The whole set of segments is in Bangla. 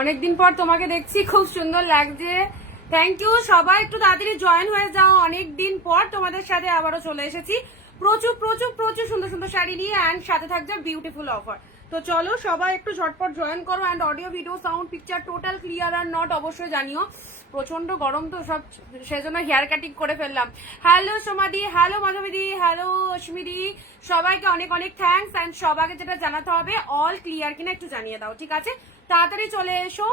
অনেকদিন পর তোমাকে দেখছি, খুব সুন্দর লাগছে। Thank you. সবাই একটু তাড়াতাড়ি জয়েন হয়ে যাও। অনেকদিন পর তোমাদের সাথে আবারও চলে এসেছি প্রচুর প্রচুর প্রচুর সুন্দর সুন্দর শাড়ি নিয়ে, অ্যান্ড সাথে থাকছে বিউটিফুল অফার। তো চলো সবাই একটু ঝটপট জয়েন করো। And audio, video, sound, picture total clear are not অবশ্যই জানিও। প্রচন্ড গরম তো সব, সেজন্য হেয়ার কাটিং করে ফেললাম। হ্যালো সোমাদি, হ্যালো মাধবীদি, হ্যালো অশ্মিদি, সবাইকে অনেক অনেক থ্যাঙ্কস। অ্যান্ড সবাইকে যেটা জানাতে হবে, অল ক্লিয়ার কিনা একটু জানিয়ে দাও, ঠিক আছে? তাড়াতাড়ি চলে এসো।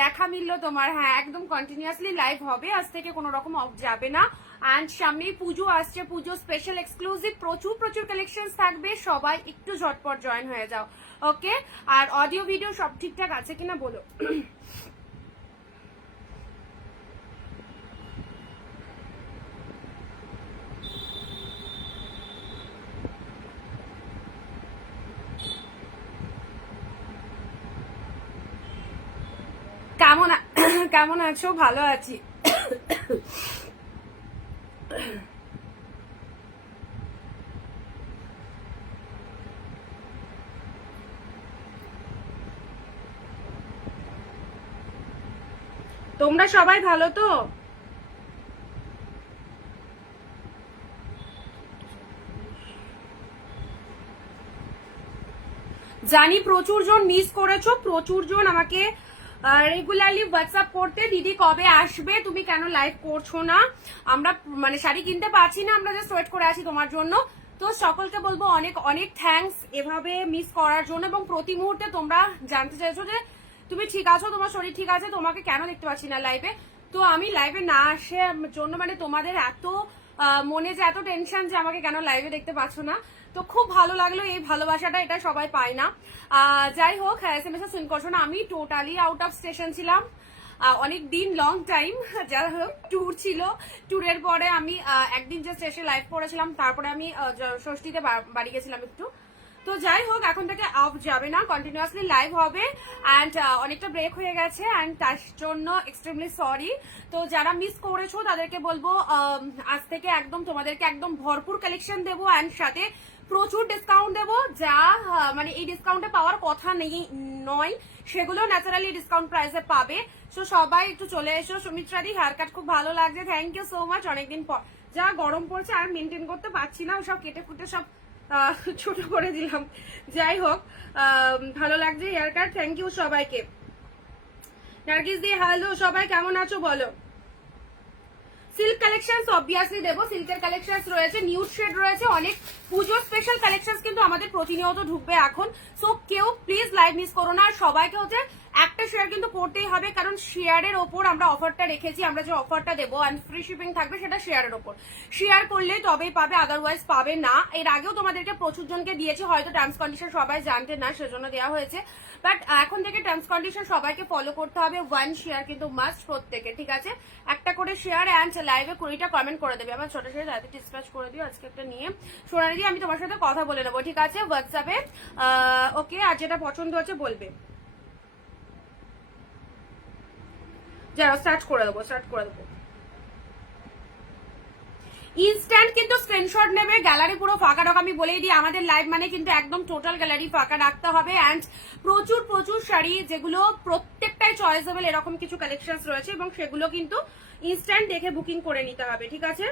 দেখা মিললো তোমার। হ্যাঁ, একদম কন্টিনিউয়াসলি লাইভ হবে আজ থেকে, কোনো রকম অফ যাবে না। অ্যান্ড সামনেই পুজো আসছে, পুজো স্পেশাল এক্সক্লুসিভ প্রচুর প্রচুর কালেকশন থাকবে। সবাই একটু ঝটপট জয়েন হয়ে যাও, ওকে? আর অডিও, ভিডিও সব ঠিকঠাক আছে কিনা বলো। কেমন কেমন আছো? ভালো আছি। তোমরা সবাই ভালো তো? জানি প্রচুর জন মিস করেছো, প্রচুর জন আমাকে রেগুলারলি হোয়াটসঅ্যাপ করতে, দিদি কবে আসবে, তুমি কেন লাইভ করছো না। আমরা মানে শাড়ি কিনতে পারছি না, আমরা জাস্ট ওয়েট করে আছি তোমার জন্য। তো সকলকে বলবো অনেক অনেক থ্যাঙ্কস এভাবে মিস করার জন্য। এবং প্রতি মুহূর্তে তোমরা জানতে চাইছো যে তুমি ঠিক আছো, তোমার শরীর ঠিক আছে, তোমাকে কেন দেখতে পাচ্ছি না লাইভে। তো আমি লাইভে না আসার জন্য, মানে তোমাদের এত মনে যে এত টেনশন যে আমাকে কেন লাইভে দেখতে পাচ্ছ না, তো খুব ভালো লাগলো। এই ভালোবাসাটা এটা সবাই পায় না। যাই হোক, এসএমএস এ সিন করছো না, আমি টোটালি আউট অফ স্টেশন ছিলাম অনেক দিন, লং টাইম। যাই হোক, ট্যুর ছিল। ট্যুরের পরে আমি একদিন জাস্ট এসে লাইভ করেছিলাম, তারপরে আমি ষষ্ঠীতে বাড়ি গেছিলাম একটু। তো যাই হোক, এখন থেকে অফ যাবে না, কন্টিনিউয়াসলি লাইভ হবে। অ্যান্ড অনেকটা ব্রেক হয়ে গেছে, অ্যান্ড তার জন্য এক্সট্রিমলি সরি। তো যারা মিস করেছো তাদেরকে বলবো আজ থেকে একদম তোমাদেরকে একদম ভরপুর কালেকশন দেবো, অ্যান্ড সাথে প্রচুর ডিসকাউন্ট দেবো। যা মানে এই ডিসকাউন্টে পাওয়ার কথা নেই নয়, সেগুলো ন্যাচারালি ডিসকাউন্ট প্রাইসে পাবে। সো সবাই একটু চলে এসো। সুমিত্রাদি, হেয়ার কাট খুব ভালো লাগছে, থ্যাংক ইউ সো মাচ। অনেকদিন পর যা গরম পড়ছে, আর মেনটেন করতে পারছি না, সব কেটে কুটে সব ছোট করে দিলাম। যাই হোক, ভালো লাগছে হেয়ার কাট, থ্যাংক ইউ সবাইকে। নার্গিস দি, হ্যালো, সবাই কেমন আছো বলো। সিল্ক কালেকশন অবভিয়াসলি দেবো, সিল্কের কালেকশন রয়েছে, নিউড শেড রয়েছে, অনেক পুজোর স্পেশাল কালেকশন কিন্তু আমাদের প্রতিনিয়ত ঢুকবে এখন। সো কেউ প্লিজ লাইভ মিস করো না। আর সবাইকে হচ্ছে একটা শেয়ার কিন্তু করতেই হবে, কারণ শেয়ারের ওপর আমরা অফারটা রেখেছি। আমরা যে অফারটা দেবো অ্যান্ড ফ্রি শিপিং থাকবে, সেটা শেয়ারের ওপর। শেয়ার করলে তবেই পাবে, আদারওয়াইজ পাবে না। এর আগেও তোমাদেরকে প্রচুর জনকে দিয়েছি, হয়তো টার্মস কন্ডিশন সবাই জানতে না, সেজন্য দেওয়া হয়েছে। বাট এখন থেকে টার্মস কন্ডিশন সবাইকে ফলো করতে হবে। ওয়ান শেয়ার কিন্তু মাস্ট প্রত্যেকে, ঠিক আছে? একটা করে শেয়ার অ্যান্ড লাইভে 20টা কমেন্ট করে দেবে। আমার ছোট ছোট রাতে ডিসপ্যাচ করে দিও আজকে একটা নিয়ে। সোনালি দিয়ে আমি তোমার সাথে কথা বলে নেবো, ঠিক আছে, হোয়াটসঅ্যাপে। ওকে, আর যেটা পছন্দ হচ্ছে বলবে। যারা স্টার্ট করে দেবো, স্টার্ট করে দেবো। ইনস্ট্যান্ট কিন্তু স্ক্রিনশট নেবে। গ্যালারি পুরো ফাঁকা রাখো, আমি বলেই দিই, আমাদের লাইভ মানে কিন্তু একদম টোটাল গ্যালারি ফাঁকা রাখতে হবে। অ্যান্ড প্রচুর প্রচুর শাড়ি, যেগুলো প্রত্যেকটাই চয়েসেবল, এরকম কিছু কালেকশন রয়েছে, এবং সেগুলো কিন্তু ইনস্ট্যান্ট দেখে বুকিং করে নিতে হবে, ঠিক আছে?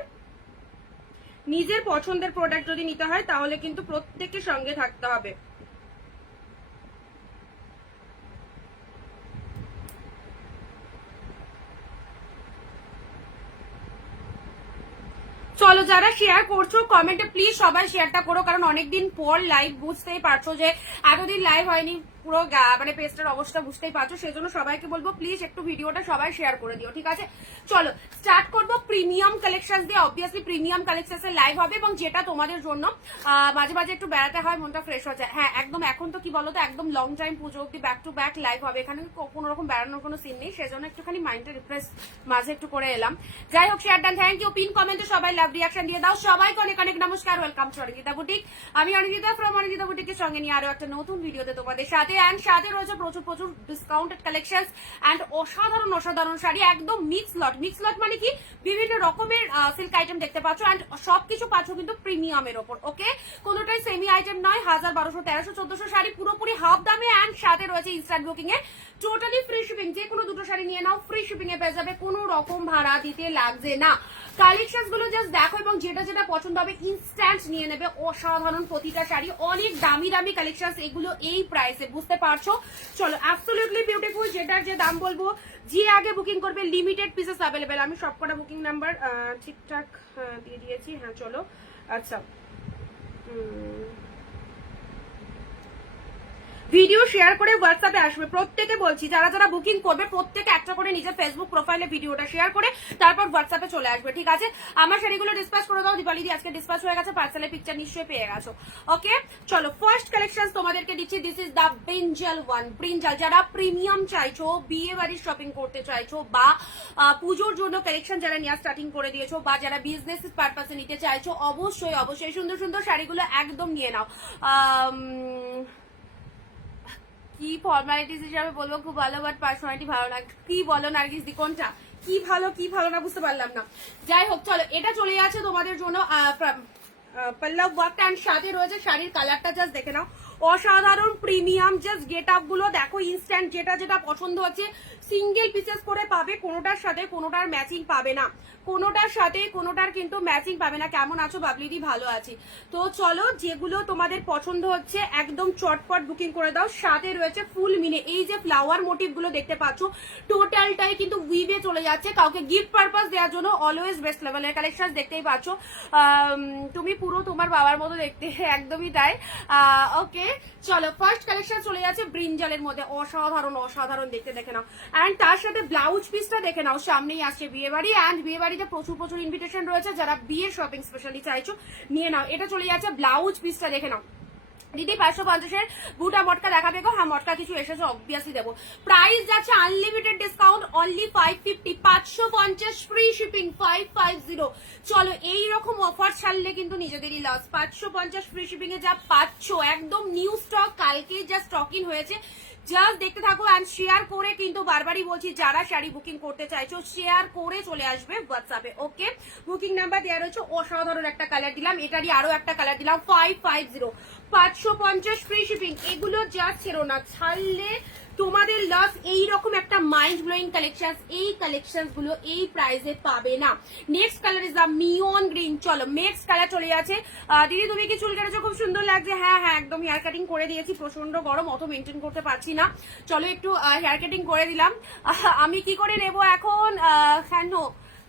নিজের পছন্দের প্রোডাক্ট যদি নিতে হয় তাহলে কিন্তু প্রত্যেকের সঙ্গে থাকতে হবে। চলো, যারা শেয়ার করছো কমেন্টে প্লিজ সবাই শেয়ারটা করো, কারণ অনেকদিন পর লাইভ, বুঝতেই পারছো যে এতদিন লাইভ হয়নি, পুরো মানে পেজটার অবস্থা বুঝতেই পারছো। সেজন্য সবাইকে বলবো প্লিজ একটু ভিডিওটা সবাই শেয়ার করে দিও, ঠিক আছে? চলো স্টার্ট করবো প্রিমিয়াম কালেকশন দিয়ে। অবভিয়াসলি প্রিমিয়াম কালেকশন লাইভ হবে, এবং যেটা তোমাদের জন্য মাঝে মাঝে একটু বেড়াতে হয়, মনটা ফ্রেশ হয়ে যায়। হ্যাঁ একদম, এখন তো কি বলতো, একদম লং টাইম পুজো অব্দি ব্যাক টু ব্যাক লাইভ হবে, এখানে কোনো রকম বেড়ানোর কোনো সিন নেই, সেজন্য একটুখানি মাইন্ডটা রিফ্রেশ মাঝে একটু করে এলাম। যাই হোক, share done, thank you. Pin কমেন্টে সবাই লাভ রিয়াকশন দিয়ে দাও। সবাইকে অনেক অনেক নমস্কার, ওয়েলকাম টু অনিন্দিতা বুটিক। আমি অনিন্দিতা ফ্রম অনিন্দিতা বুটিকের সঙ্গে নিয়ে আরো একটা নতুন ভিডিওতে তোমাদের সাথে অ্যান্ড সাথে রয়েছে প্রচুর প্রচুর ডিসকাউন্টেড কালেকশনস অ্যান্ড অসাধারণ অসাধারণ শাড়ি, একদম মিক্স লট মানে কি বিভিন্ন রকমের সিল্ক আইটেম দেখতে পাচ্ছ অ্যান্ড সবকিছু পাচ্ছ কিন্তু প্রিমিয়ামের ওপর। ওকে, কোনোটাই সেমি আইটেম নয়, 1000, 1200, 1300, 1400 শাড়ি পুরোপুরি হাফ দামে অ্যান্ড সাথে রয়েছে ইনস্ট্যান্ট বুকিং এ টোটালি ফ্রি শিপিং। যে কোনো দুটো শাড়ি নিয়ে নাও, ফ্রি শিপিং এ পেয়ে যাবে, কোনো রকম ভাড়া দিতে লাগছে না। কালেকশন গুলো জাস্ট দেখো এবং যেটা যেটা পছন্দ হবে ইনস্ট্যান্ট নিয়ে নেবে। অসাধারণ প্রতিটা শাড়ি, অনেক দামি দামি কালেকশন, এগুলো এই প্রাইসে, বুঝতে পারছো? চলো, অ্যাবসলিউটলি বিউটিফুল। যেটার যে দাম বলবো, যে আগে বুকিং করবে, লিমিটেড পিসেস অ্যাভেলেবেল। আমি সবকটা বুকিং নাম্বার ঠিকঠাক দিয়ে দিয়েছি। হ্যাঁ চলো, আচ্ছা ভিডিও শেয়ার করে হোয়াটসঅ্যাপে আসবে। প্রত্যেকে বলছি, যারা যারা বুকিং করবে প্রত্যেকে একটা করে নিজের ফেসবুক প্রোফাইলে ভিডিওটা শেয়ার করে তারপর হোয়াটসঅ্যাপে চলে আসবে, ঠিক আছে? আমার শাড়িগুলো ডিসপ্যাচ করে দাও। দীপালি দি আজকে ডিসপ্যাচ হয়ে গেছে, পার্সেলের পিকচার নিশ্চয়ই পেয়ে গেছো। ওকে, চলো ফার্স্ট কালেকশন তোমাদেরকে দিচ্ছি। This is the brinjal one. Brinjal, যারা প্রিমিয়াম চাইছো, বিয়ে বাড়ির শপিং করতে চাইছো, বা পুজোর জন্য কালেকশন যারা নিয়ে স্টার্টিং করে দিয়েছো, বা যারা বিজনেস পারপাসে নিতে চাইছো, অবশ্যই অবশ্যই সুন্দর সুন্দর শাড়িগুলো একদম নিয়ে নাও। কি ফর্মালিটিস হিসাবে বলবো, খুব ভালো, বাট পার্সোনালিটি ভালো না। কি বলো নার্গিস দি, কোনটা কি ভালো না বুঝতে পারলাম না। যাই হোক, চলো এটা চলে যাচ্ছে তোমাদের জন্য পল্লব ওয়ার্ক অ্যান্ড সাথে রয়েছে শাড়ির কালারটা জাস্ট দেখে নাও, অসাধারণ প্রিমিয়াম। জাস্ট গেট আপ গুলো দেখো, ইনস্ট্যান্ট যেটা যেটা পছন্দ হচ্ছে সিঙ্গেল পিসেস করে পাবে, কোনোটার সাথে কোনোটার ম্যাচিং পাবে না, কোনোটার সাথে কোনোটার কিন্তু ম্যাচিং পাবে না। কেমন আছো বাবলিদি? ভালো আছি। তো চলো, যেগুলো তোমাদের পছন্দ হচ্ছে একদম চটপট বুকিং করে দাও। সাথে রয়েছে ফুল মিনে, এই যে ফ্লাওয়ার মোটিভ গুলো দেখতে পাচ্ছ, টোটালটাই কিন্তু উইভে চলে যাচ্ছে, কাউকে গিফট পারপাস দেওয়ার জন্য অলওয়েজ বেস্ট লেভেলের কালেকশন দেখতেই পাচ্ছ। তুমি পুরো তোমার বাবার মতো দেখতে, একদমই তাই। ওকে, চলো ফার্স্ট কালেকশন চলে যাচ্ছে ব্রিঞ্জালের মধ্যে, অসাধারণ অসাধারণ দেখতে, দেখে নাও। অ্যান্ড তার সাথে ব্লাউজ পিসটা দেখে নাও, সামনেই আসছে বিয়ে বাড়ি অ্যান্ড বিয়ে বাড়িতে প্রচুর প্রচুর ইনভিটেশন রয়েছে, যারা বিয়ের শপিং স্পেশালি চাইছো নিয়ে নাও। এটা চলে যাচ্ছে ব্লাউজ পিসটা দেখে নাও। দিদি 550-এর বুটা মটকা দেখাবে গো? হ্যাঁ, মটকা কিছু এসেছে, অবভিয়াসলি দেবো। প্রাইস যাচ্ছে unlimited discount, only 550, 550 free shipping, 550। চলো, এইরকম অফার ছাড়লে কিন্তু নিজেদেরই লস। 550 ফ্রি শিপিং এ যা পাচ্ছ, একদম নিউ স্টক, কালকেই যা স্টক ইন হয়েছে। জাস্ট দেখতে থাকো অ্যান্ড শেয়ার করে, কিন্তু বারবারই বলছি, যারা শাড়ি বুকিং করতে চাইছো শেয়ার করে চলে আসবে হোয়াটসঅ্যাপে। ওকে, বুকিং নাম্বার দেওয়া রয়েছে, অসাধারণ একটা কালার দিলাম, এটারই আরো একটা কালার দিলাম, 550, 550 ফ্রি শিপিং। এগুলো জাস্ট ছেড়ো না, ছাড়লে তোমাদের লস। এইরকম একটা মাইন্ড ব্লোয়িং কালেকশন, এই কালেকশন গুলো এই প্রাইসে পাবে না। Next colour is the neon green. চলো নেক্সট কালার চলে যাচ্ছে। দিদি তুমি কি চুল কেটেছো? খুব সুন্দর লাগছে। হ্যাঁ হ্যাঁ, একদম হেয়ার কাটিং করে দিয়েছি, প্রচন্ড গরম, অত মেনটেন করতে পারছি না। চলো একটু হেয়ার কাটিং করে দিলাম। আমি কি করে নেবো এখন?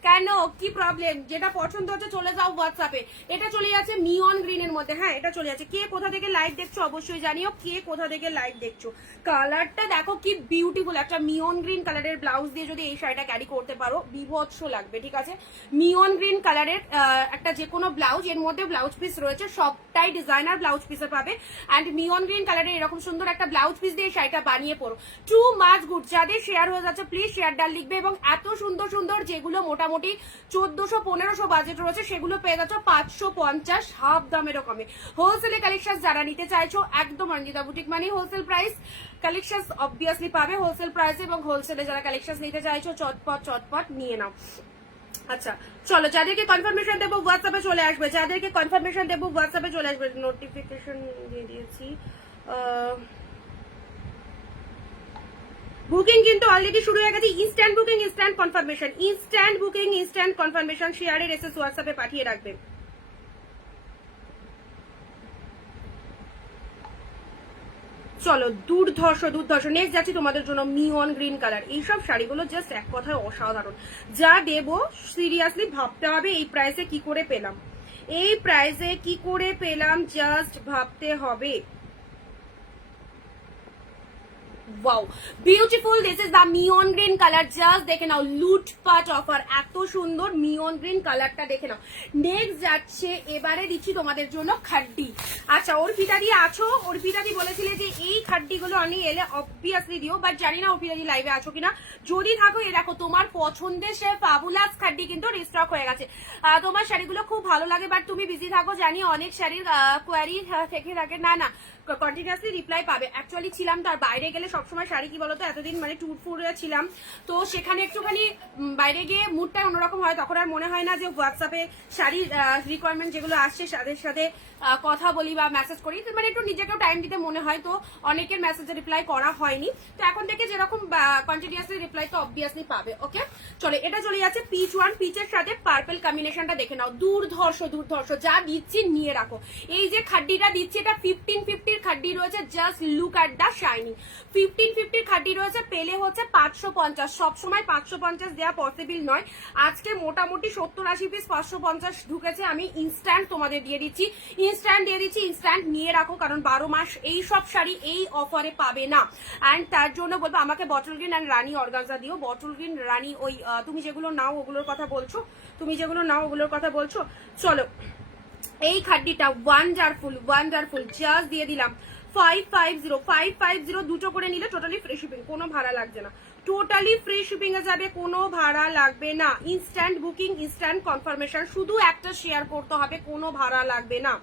কেন কি প্রবলেম? যেটা পছন্দ হচ্ছে চলে যাও হোয়াটসঅ্যাপে। এটা চলে যাচ্ছে মিওন গ্রিনের মধ্যে। হ্যাঁ, এটা চলে যাচ্ছে। কে কোথা থেকে লাইভ দেখছো অবশ্যই জানিও, কে কোথা থেকে লাইভ দেখছো। কালারটা দেখো কি বিউটিফুল, একটা মিওন গ্রিন কালারের ব্লাউজ দিয়ে যদি এই শাড়িটা ক্যারি করতে পারো, বিভৎস লাগবে, ঠিক আছে? মিওন গ্রিন কালারের একটা যে কোনো ব্লাউজ, এর মধ্যে ব্লাউজ পিস রয়েছে, সবটাই ডিজাইনার ব্লাউজ পিসে পাবে। অ্যান্ড মিওন গ্রিন কালারের এরকম সুন্দর একটা ব্লাউজ পিস দিয়ে শাড়িটা বানিয়ে পড়ো, টু মাচ গুড। যাদের শেয়ার হয়ে যাচ্ছে প্লিজ শেয়ার ডাল লিখবে। এবং এত সুন্দর সুন্দর যেগুলো মোটামুটি 1400-1500 বাজেট রয়েছে, সেগুলো পেয়ে যাচ্ছ 550 হাফ দামের কমে। হোলসেলে কালেকশন যারা নিতে চাইছো, একদম রঞ্জিতা বুটিক মানে হোলসেল প্রাইস কালেকশন অবভিয়াসলি পাবে হোলসেল প্রাইসে। এবং হোলসেলে যারা কালেকশন নিতে চাইছো চটপট নিয়ে নাও। আচ্ছা চলো, যাদেরকে কনফার্মেশন দেবো হোয়াটসঅ্যাপে চলে আসবে, যাদেরকে কনফার্মেশন দেবো হোয়াটসঅ্যাপে চলে আসবে। নোটিফিকেশন দিয়ে দিয়েছি। বুকিং কিন্তু অলরেডি শুরু হয়ে গেছে। Instant booking, instant confirmation, instant booking, instant confirmation শেয়ারের এসএস হোয়াটসঅ্যাপে পাঠিয়ে রাখবে। চলো, দুর্ধর্ষ। নেক্সট যাচ্ছি তোমাদের জন্য মিওন গ্রিন কালার। এইসব শাড়িগুলো জাস্ট এক কথায় অসাধারণ। যা দেবো সিরিয়াসলি ভাবতে হবে এই প্রাইসে কি করে পেলাম, এই প্রাইসে কি করে পেলাম, জাস্ট ভাবতে হবে। Wow beautiful, this is the মিয়ন গ্রিন কালার, জাস্ট দেখে নাও লুটপাট অফার, এত সুন্দর মিয়ন গ্রিন কালারটা দেখে নাও। নেক্সট যাচ্ছে, এবারে দিচ্ছি তোমাদের জন্য খাড্ডি। আচ্ছা অর্পিতা দি আছো? অর্পিতা দি বলেছিলে যে এই খাড্ডিগুলো আমি এলে অবভিয়াসলি দিও, বাট জানি না অর্পিতা দি লাইভে আছো কিনা। যদি থাকো এ দেখো তোমার পছন্দের সে ফাবুলাস খাড্ডি কিন্তু রিস্টক হয়ে গেছে। তোমার শাড়িগুলো খুব ভালো লাগে, বাট তুমি বিজি থাকো জানি, অনেক শাড়ির কোয়ারি থেকে থাকে। না না, কন্টিনিউয়াসলি রিপ্লাই পাবে। অ্যাকচুয়ালি ছিলাম তো, আর বাইরে গেলে সবসময় শাড়ি কি বলতো, এতদিন মানে ট্যুর ফুরে ছিলাম, তো সেখানে একটুখানি বাইরে গিয়ে মুডটা অন্যরকম হয়, তখন আর মনে হয় না যে হোয়াটসঅ্যাপে শাড়ির রিকোয়ারমেন্ট যেগুলো আসছে তাদের সাথে কথা বলি বা মেসেজ করি, মানে একটু নিজেকেও টাইম দিতে মনে হয়, তো অনেকের মেসেজে রিপ্লাই করা হয়নি। তো এখন থেকে যেরকম কন্টিনিউয়াসলি রিপ্লাই তো অবভিয়াসলি পাবে। ওকে চলো, এটা চলে যাচ্ছে পিচ ওয়ান, পিচের সাথে পার্পল কম্বিনেশনটা দেখে নাও, দুর্ধর্ষ দুর্ধর্ষ, যা দিচ্ছি নিয়ে রাখো। এই যে খাড্ডিটা দিচ্ছি এটা 1550 খাড্ডি রয়েছে, just look at the shining. 1550 খাড্ডি রয়েছে, পেলে হচ্ছে 550। সবসময় 550 দেওয়া পসিবল নয়, আজকে মোটামুটি 70-80 পিস 550 ঢুকেছে, আমি ইনস্ট্যান্ট তোমাদের দিয়ে দিচ্ছি, ইনস্ট্যান্ট দিয়ে দিচ্ছি, ইনস্ট্যান্ট নিয়ে রাখো, কারণ 12 মাস এই সব শাড়ি এই অফারে পাবে না। অ্যান্ড তার জন্য বলবো আমাকে bottle green and Rani organza দিও। বটল গ্রিন রানী ওই তুমি যেগুলো নাও ওগুলোর কথা বলছো, তুমি যেগুলো নাও ওগুলোর কথা বলছো। চলো এই খাড্ডিটা ওয়ান্ডারফুল ওয়ান্ডারফুল, জাস্ট দিয়ে দিলাম 550 দুটো করে নিলে টোটালি ফ্রি শিপিং, কোনো ভাড়া লাগছে না, টোটালি ফ্রি শিপিং এ যাবে, কোনো ভাড়া লাগবে না। ইনস্ট্যান্ট বুকিং, ইনস্ট্যান্ট কনফার্মেশন, শুধু একটা শেয়ার করতে হবে, কোনো ভাড়া লাগবে না।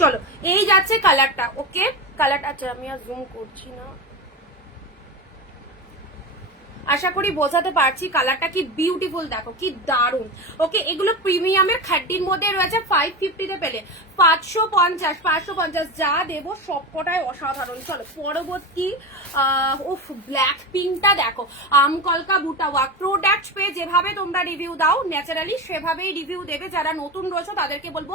চলো এই যাচ্ছে কালারটা। ওকে কালারটা, আচ্ছা আমি আর জুম করছি না, আশা করি বোঝাতে পারছি কালারটা কি বিউটিফুল, দেখো কি দারুন। ওকে এগুলো প্রিমিয়ামের খাড্ডির মধ্যে রয়েছে, 550 তে পেলে 550 যা দেবো সবকটাই অসাধারণ। চলো পরবর্তী, উফ ব্ল্যাক পিঙ্কটা দেখো, আমকলকা বুটা ওয়ার্ক। প্রোডাক্ট পেয়ে যেভাবে তোমরা রিভিউ দাও ন্যাচারালি সেভাবেই রিভিউ দেবে। যারা নতুন রয়েছে তাদেরকে বলবো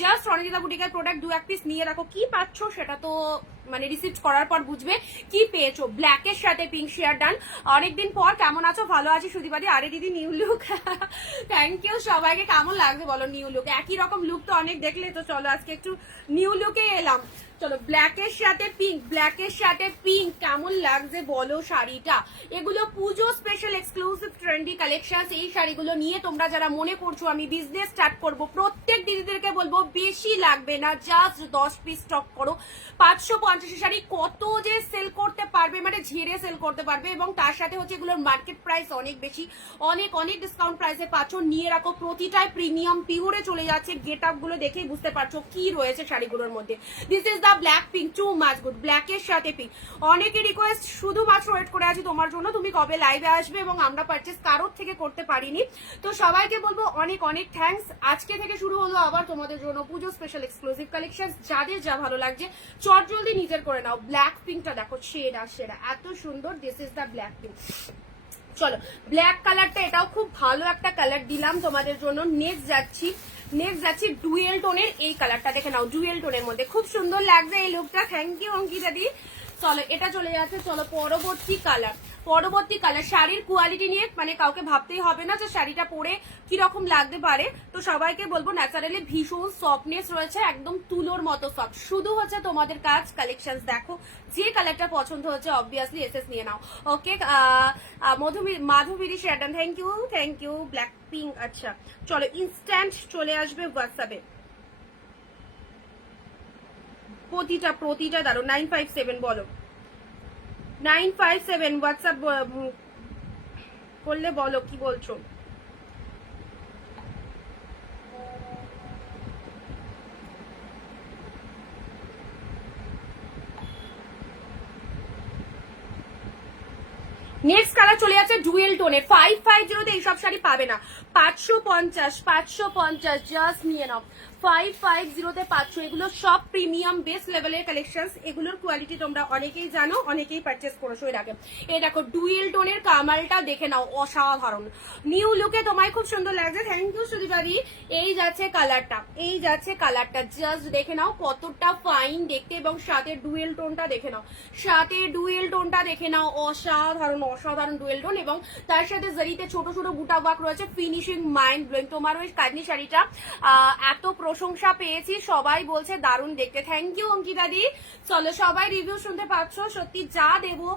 জাস্ট রণিতা বুটিকের প্রোডাক্ট 2-1 পিস নিয়ে রাখো, কি পাচ্ছ সেটা তো মানে রিসিভ করার পর বুঝবে কি পেয়েছো। ব্ল্যাকের সাথে পিঙ্ক শেয়ার ডান। অনেকদিন পর, কেমন আছো? ভালো আছি সুদীপাদি। আরে দিদি নিউ লুক, থ্যাংক ইউ। সবাইকে কেমন লাগবে বলো নিউ লুক? একই রকম লুক তো অনেক দেখলে, তো চলো আজকে একটু নিউ লুকে এলাম। চলো ব্ল্যাকের সাথে পিঙ্ক, ব্ল্যাকের সাথে পিঙ্ক কেমন লাগছে বলো শাড়িটা। এগুলো পুজো স্পেশাল এক্সক্লুসিভ ট্রেন্ডি কালেকশন। এই শাড়িগুলো নিয়ে তোমরা যারা মনে করছো আমি বিজনেস স্টার্ট করব, প্রত্যেক দিদিদেরকে বলবো বেশি লাগবে না, জাস্ট 10 পিস স্টক করো। 550 শাড়ি কত যে সেল করতে পারবে, মানে ঝেড়ে সেল করতে পারবে, এবং তার সাথে হচ্ছে এগুলোর মার্কেট প্রাইস অনেক বেশি, অনেক অনেক ডিসকাউন্ট প্রাইসে পাচ্ছ। নিয়ে রাখো, প্রতিটাই প্রিমিয়াম পিওরে চলে যাচ্ছে। গেট আপ গুলো দেখেই বুঝতে পারছো কি রয়েছে শাড়িগুলোর মধ্যে। This is the black pink, too much good. ব্ল্যাকের সাথে পিঙ্ক, অনেকে রিকোয়েস্ট, শুধুমাত্র ওয়েট করে আছি তোমার জন্য, তুমি কবে লাইভে আসবে, এবং আমরা পারচেস কারোর থেকে করতে পারিনি। তো সবাইকে বলবো অনেক অনেক থ্যাঙ্কস। আজকে থেকে শুরু হলো আবার তোমাদের জন্য পুজো স্পেশাল এক্সক্লুসিভ কালেকশন। যাদের যা ভালো লাগছে চট জলদি নিজের করে নাও। ব্ল্যাক পিঙ্কটা দেখো, সেরা সেরা, এত সুন্দর। This is the black pink. চলো ব্ল্যাক কালারটা, এটাও খুব ভালো একটা কালার দিলাম তোমাদের জন্য। নেক্সট যাচ্ছি ডুয়েল টোনের এই কালারটা দেখে নাও, ডুয়েল টোনের মধ্যে খুব সুন্দর লাগছে এই লুকটা। থ্যাংক ইউ অঙ্কিতা দি। চলো এটা চলে যাচ্ছে। চলো পরবর্তী কালার। শাড়ির কোয়ালিটি নিয়ে মানে কাউকে ভাবতেই হবে না যে শাড়িটা পরে কিরকম লাগতে পারে। তো সবাইকে বলবো ন্যাচারালি ভীষণ সফটনেস রয়েছে, একদম তুলোর মতো সফট। শুধু হচ্ছে তোমাদের কাজ কালেকশন দেখো, যে কালারটা পছন্দ হচ্ছে অবভিয়াসলি এসএস নিয়ে নাও। ওকে মাধবীরি শেয়ারডান, থ্যাংক ইউ। ব্ল্যাক পিঙ্ক, আচ্ছা চলো ইনস্ট্যান্ট চলে আসবে হোয়াটসঅ্যাপে। প্রতিটা দাঁড়ো, 957 বলো, 957 হোয়াটসঅ্যাপ করলে বলো কি বলছো। নেক্সট কালার কালার চলে যাচ্ছে ডুয়েল টোনে, 550 এইসব শাড়ি পাবে না, 550 জাস্ট নিয়ে নাও, 550 পাচ্ছ। এগুলো সব প্রিমিয়াম বেস্ট লেভেলের কালেকশনস, এগুলোর কোয়ালিটি তোমরা অনেকেই জানো, অনেকেই পারচেস করেছো। এর আগে এই দেখো ডুয়েল টোনের কামালটা দেখে নাও, অসাধারণ নিউ লুকে, তোমায় খুব সুন্দর লাগছে, থ্যাংক ইউ সুদীপাদি। এই যাচ্ছে কালারটা, এই যাচ্ছে কালারটা, জাস্ট দেখে নাও কতটা ফাইন দেখতে, এবং সাথে ডুয়েল টোনটা দেখে নাও, সাথে ডুয়েল টোনটা দেখে নাও, অসাধারণ অসাধারণ ডুয়েল টোন, এবং তার সাথে জারিতে ছোট ছোট বুটা ওয়ার্ক রয়েছে, ফিনিশিং মাইন্ড ব্লোয়িং। তোমার ওই কাজনি শাড়িটা এত প্রশংসা পেয়েছি, সবাই বলছে দারুণ দেখতে, থ্যাংক ইউ অঙ্কিতা দি। চলো সবাই রিভিউ শুনতে পাচ্ছ, সত্যি যা দেবো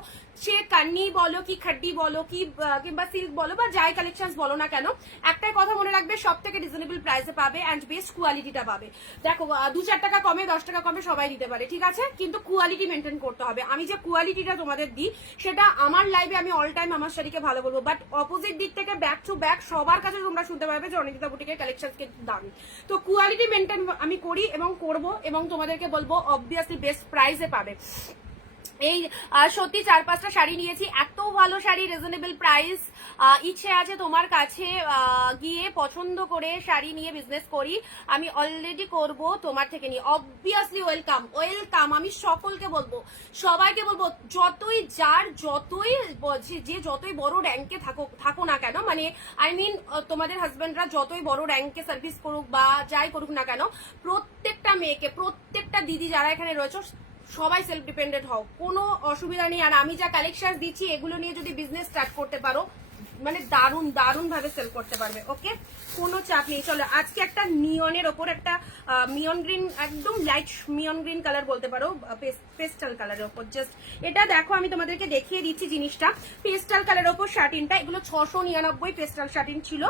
সে কান্নি বলো কি খাড্ডি বলো কি কিংবা সিল্ক বলো বা যাই কালেকশনস বলো না কেন, একটাই কথা মনে রাখবে, সব থেকে রিজনেবল প্রাইসে পাবে অ্যান্ড বেস্ট কোয়ালিটিটা পাবে। দেখো 2-4 টাকা কমে 10 টাকা কমে সবাই দিতে পারে, ঠিক আছে, কিন্তু কোয়ালিটি মেনটেন করতে হবে। আমি যে কোয়ালিটিটা তোমাদের দিই সেটা আমার লাইভে আমি অল টাইম আমার শাড়িকে ভালো বলবো, বাট অপোজিট দিক থেকে ব্যাক টু ব্যাক সবার কাছে তোমরা শুনতে পারবে যে অনিন্দিতা বুটিকের কালেকশনকে দামি। তো কোয়ালিটি মেনটেন আমি করি এবং করব, এবং তোমাদেরকে বলবো অবভিয়াসলি বেস্ট প্রাইসে পাবে। এই সত্যি 4-5টা শাড়ি নিয়েছি, এত ভালো শাড়ি, রিজনেবল প্রাইস। ইচ্ছে আছে তোমার কাছে গিয়ে পছন্দ করে শাড়ি নিয়ে বিজনেস করি, আমি অলরেডি করব তোমার থেকে নিয়ে, অবভিয়াসলি ওয়েলকাম ওয়েলকাম। আমি সকলকে বলবো, সবাইকে বলবো, যতই যার যতই যে যতই বড় র্যাঙ্কে থাকো না কেন, মানে আই মিন তোমাদের হাজবেন্ডরা যতই বড় র্যাঙ্কে সার্ভিস করুক বা যাই করুক না কেন, প্রত্যেকটা মেয়েকে, প্রত্যেকটা দিদি যারা এখানে রয়েছে সবাই সেলফ ডিপেন্ডেন্ট হও, কোনো অসুবিধা নেই। আর আমি যা কালেকশন দিচ্ছি এগুলো নিয়ে যদি বিজনেস স্টার্ট করতে পারো, মানে দারুণ দারুণ ভাবে সেল করতে পারবে, ওকে, কোনো চাপ নেই। চলো আজকে একটা নিয়নের ওপর একটা মিয়ন গ্রিন, একদম লাইট মিয়ন গ্রিন কালার বলতে পারো, পেস্টাল কালারের ওপর, জাস্ট এটা দেখো আমি তোমাদেরকে দেখিয়ে দিচ্ছি জিনিসটা, পেস্টাল কালারের ওপর শার্টিনটা, এগুলো 699 পেস্টাল শার্টিন ছিল।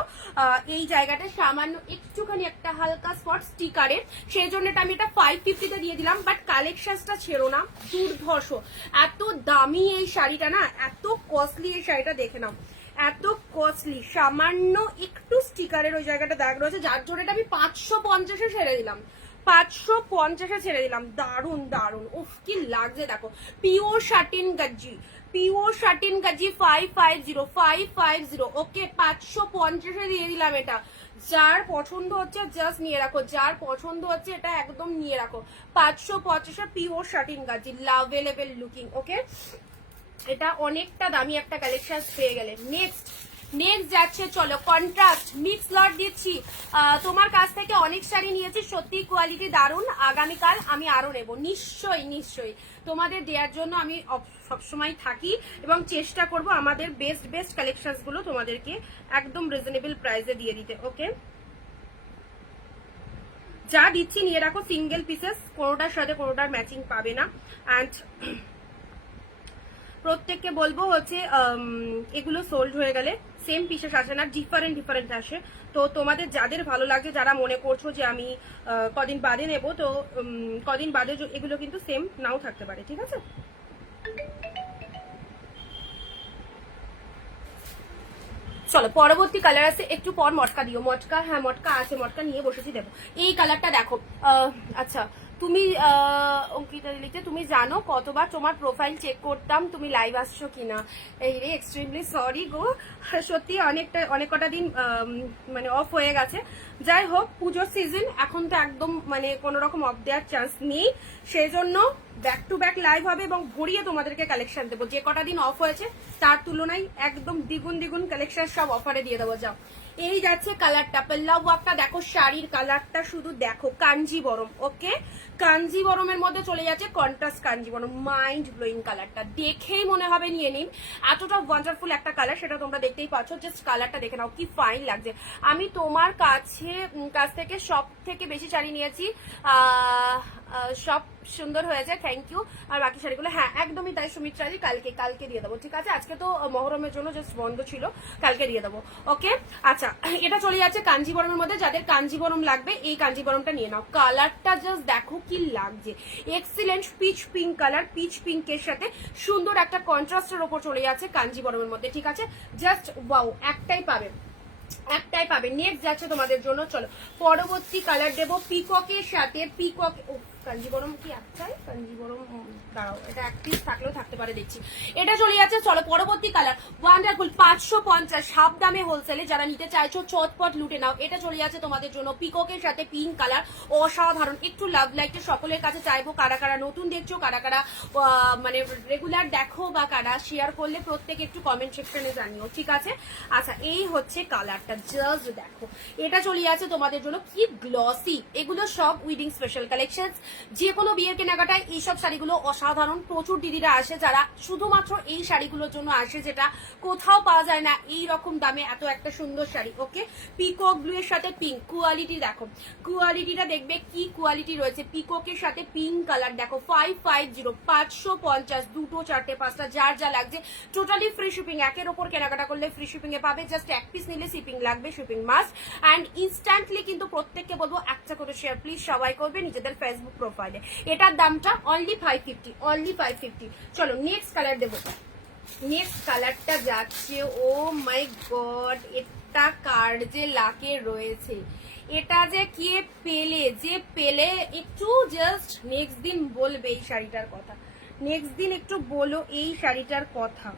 এই জায়গাটা সামান্য একটুখানি একটা হালকা স্পট স্টিকারের, সেই জন্য আমি এটা 550-তে দিয়ে দিলাম, বাট কালেকশনসটা ছেড়ো না, দুর্ধর্ষ, এত দামি এই শাড়িটা না, এত কস্টলি এই শাড়িটা, দেখে নাও এত কস্টলি, সামান্য একটু স্টিকারের ওই জায়গাটা দাগ রয়েছে, যার জন্য এটা আমি 550-এ ছেড়ে দিলাম, 550-এ ছেড়ে দিলাম, দারুন দারুন, উফ কি লাগছে দেখো, পিওর শার্টিন গজ্জি, পিওর শার্টিন গজ্জি 550, ওকে, 550-এ দিয়ে দিলাম এটা। যার পছন্দ হচ্ছে জাস্ট নিয়ে রাখো, যার পছন্দ হচ্ছে এটা একদম নিয়ে রাখো, 550-এ পিওর শার্টিন গজ্জি, লাভেলেবল লুকিং, ওকে, এটা অনেকটা দামি একটা কালেকশন পেয়ে গেলে। নেক্সট যাচ্ছে, চলো কন্ট্রাস্ট মিক্স লট দিচ্ছি, তোমার কাছ থেকে অনেক শাড়ি নিয়েছি, সত্যি কোয়ালিটি দারুণ, আগামীকাল আমি আরো নেব, নিশ্চয়ই নিশ্চয়ই তোমাদের দেওয়ার জন্য আমি সবসময় থাকি এবং চেষ্টা করব আমাদের বেস্ট কালেকশন গুলো তোমাদেরকে একদম রিজনেবল প্রাইসে দিয়ে দিতে, ওকে, যা দিচ্ছি নিয়ে রাখো, সিঙ্গেল পিসেস, কোনোটার সাথে কোনোটার ম্যাচিং পাবে না। অ্যান্ড প্রত্যেককে বলবো হচ্ছে এগুলো সোল্ড হয়ে গেলে সেম পিসেস আসে না, ডিফারেন্ট আসে। তো তোমাদের যাদের ভালো লাগে, যারা মনে করছো যে আমি কদিন বাদে নেবো, তো কদিন বাদে এগুলো কিন্তু সেম নাও থাকতে পারে, ঠিক আছে। চলো পরবর্তী কালার আছে, একটু পর মটকা দিও, মটকা, হ্যাঁ মটকা আছে, মটকা নিয়ে বসেছি দেবো। এই কালারটা দেখো, আচ্ছা তুমি অঙ্কিতা লিখতে, তুমি জানো কতবার তোমার প্রোফাইল চেক করতাম তুমি লাইভ আসছো কিনা, এই রে এক্সট্রিমলি সরি গো, সত্যি অনেক কটা দিন মানে অফ হয়ে গেছে। যাই হোক, পুজোর সিজন এখন তো একদম মানে কোনো রকম অফ দেওয়ার চান্স নেই, সেই জন্য ব্যাক টু ব্যাক লাইভ হবে এবং ভরিয়ে তোমাদেরকে কালেকশন দেবো। যে কটা দিন অফ হয়েছে তার তুলনায় একদম দ্বিগুণ কালেকশন সব অফারে দিয়ে দেবো। যাও, এই যাচ্ছে কালারটা, পাল্লা ওয়ার্কটা দেখো, শাড়ির কালারটা শুধু দেখো, কাঞ্জিবরম, ওকে, কাঞ্জিবরমের মধ্যে চলে যাচ্ছে কন্ট্রাস্ট কাঞ্জিবরম, মাইন্ড ব্লোয়িং কালারটা, দেখেই মনে হবে নিয়ে নিন, এতটা ওয়ান্ডারফুল একটা কালার, সেটা তোমরা দেখতেই পাচ্ছ, জাস্ট কালারটা দেখে নাও কি ফাইন লাগছে। আমি তোমার কাছ থেকে সব থেকে বেশি শাড়ি নিয়েছি, সব সুন্দর হয়েছে, থ্যাংক ইউ। আর বাকি শাড়িগুলো হ্যাঁ একদমই তাই সুমিত্রাজি, কালকে দিয়ে দেবো, ঠিক আছে, আজকে তো মহরমের জন্য জাস্ট বন্ধ ছিল, কালকে দিয়ে দেবো, ওকে। আচ্ছা, এটা চলে যাচ্ছে কাঞ্জিবরমের মধ্যে, যাদের কাঞ্জিবরম লাগবে এই কাঞ্জিবরমটা নিয়ে নাও, কালারটা জাস্ট দেখো কি লাগছে, excellent peach pink colour, peach পিঙ্কের সাথে সুন্দর একটা কন্ট্রাস্টের ওপর চলে যাচ্ছে কাঞ্জিবরমের মধ্যে, ঠিক আছে, জাস্ট ওয়াও, একটাই পাবে, একটাই পাবে। নেক্সট যাচ্ছে তোমাদের জন্য, চলো পরবর্তী কালার দেবো পিককের সাথে। পিকক কাঞ্জিবরম কি একটাই কাঞ্জিবরম, দাঁড়াও এটা এক পিস থাকলেও থাকতে পারে দেখছি। এটা চলে যাচ্ছে, চলো পরবর্তী কালার ওয়ান্ডারফুল 550 হাফ দামে হোলসেলে, যারা নিতে চাইছো চটপট লুটে নাও। এটা চলে যাচ্ছে তোমাদের জন্য পিককের সাথে পিঙ্ক কালার, অসাধারণ। একটু লাভ লাইকটা সকলের কাছে চাইবো, কারা কারা নতুন দেখছো, কারা কারা মানে রেগুলার দেখো, বা কারা শেয়ার করলে প্রত্যেকে একটু কমেন্ট সেকশনে জানিও, ঠিক আছে? আচ্ছা এই হচ্ছে কালারটা, জাস্ট দেখো। এটা চলে যাচ্ছে তোমাদের জন্য কি গ্লসি, এগুলো সব উইডিং স্পেশাল কালেকশন। যে কোনো বিয়ের কেনাকাটায় এইসব শাড়িগুলো অসাধারণ। প্রচুর দিদিরা আসে যারা শুধুমাত্র এই শাড়িগুলোর জন্য আসে, যেটা কোথাও পাওয়া যায় না এই রকম দামে এত একটা সুন্দর শাড়ি। ওকে, পিকক ব্লু এর সাথে পিঙ্ক, কোয়ালিটি দেখো, কোয়ালিটিটা দেখবে কি কোয়ালিটি রয়েছে। পিককের সাথে পিঙ্ক কালার দেখো, 550 550, দুটো চারটে পাঁচটা যার যা লাগছে, টোটালি ফ্রি শিপিং। একের ওপর কেনাকাটা করলে ফ্রি শিপিং এ পাবে, জাস্ট এক পিস নিলে শিপিং লাগবে, শিপিং মাস্ট। অ্যান্ড ইনস্ট্যান্টলি কিন্তু প্রত্যেককে বলবো একটা করে শেয়ার প্লিজ সবাই করবে নিজেদের ফেসবুক প্রোফাইলে। এটার দামটা অনলি 550, অনলি 550। চলো নেক্সট কালার দেবো। নেক্সট কালারটা যাচ্ছে, ও মাই গড, এটা কার যে লাকে রয়েছে, এটা যে কে পেলে, যে পেলে একটু জাস্ট নেক্সট দিন বলবে এই শাড়িটার কথা, নেক্সট দিন একটু বলো এই শাড়িটার কথা।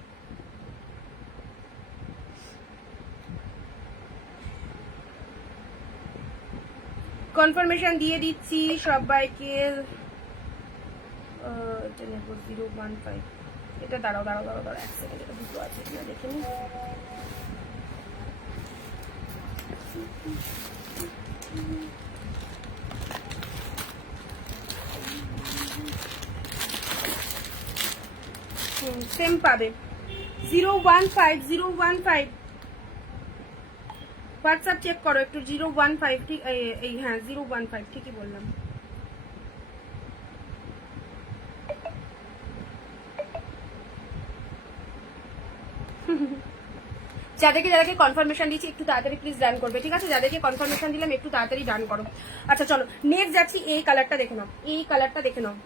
কনফার্মেশন দিয়ে দিচ্ছি সবাইকে। 015, এটা দাঁড়াও দাঁড়াও দাঁড়াও দাঁড়াও এক সেকেন্ড, এটা দুটো আছে দেখে নি। সেম পাবে 015 015। হোয়াটসঅ্যাপ চেক করো একটু, 015 ঠিক এই, হ্যাঁ 015 ঠিকই বললাম। যাদেরকে কনফার্মেশন দিচ্ছি একটু তাড়াতাড়ি প্লিজ ডান করবে, ঠিক আছে? যাদেরকে কনফার্মেশন দিলাম একটু তাড়াতাড়ি ডান করো। আচ্ছা চলো নেক্সট যাচ্ছি, এই কালারটা দেখে নাও, এই কালারটা দেখে নাও।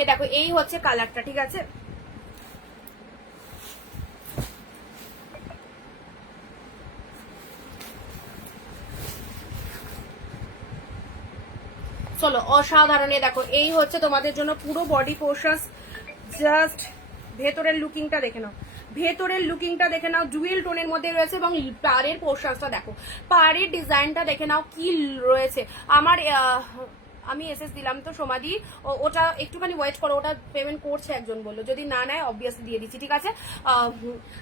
এ দেখো এই হচ্ছে কালারটা, ঠিক আছে? চলো অসাধারণ। দেখো এই হচ্ছে তোমাদের জন্য পুরো বডি পোর্শন, জাস্ট ভেতরের লুকিংটা দেখে নাও, ভেতরের লুকিংটা দেখে নাও, ডুয়েল টোনের মধ্যে রয়েছে। এবং পাড়ের পোর্শনটা দেখো, পাড়ের ডিজাইনটা দেখে নাও কি রয়েছে। আমার আমি এসএস দিলাম তো সমাধি, ওটা একটুখানি ওয়েট করো, ওটা পেমেন্ট করছে একজন বললো, যদি না নেয় অবভিয়াসলি দিয়ে দিচ্ছি, ঠিক আছে?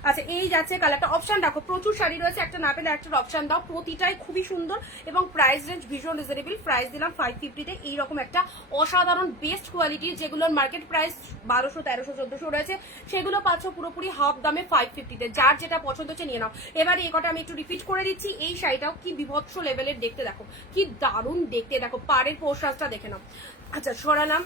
আচ্ছা এই যাচ্ছে কালারটা, অপশন দেখো প্রচুর শাড়ি রয়েছে, একটা না পেলে একটা অপশন দাও, প্রতিটাই খুবই সুন্দর এবং প্রাইস রেঞ্জ ভীষণ রিজনেবল। প্রাইস দিলাম 550-তে, এইরকম একটা অসাধারণ বেস্ট কোয়ালিটির, যেগুলোর মার্কেট প্রাইস 1200 1300 1400 রয়েছে, সেগুলো পাচ্ছ পুরোপুরি হাফ দামে 550-তে। যার যেটা পছন্দ হচ্ছে নিয়ে নাও। এবারে এই কটা আমি একটু রিপিট করে দিচ্ছি, এই শাড়িটাও কি বিভৎস লেভেলের দেখতে, দেখো কি দারুণ দেখতে, দেখো পাড়ের পোর্শনটা দেখে নাও। আচ্ছা সরালাম।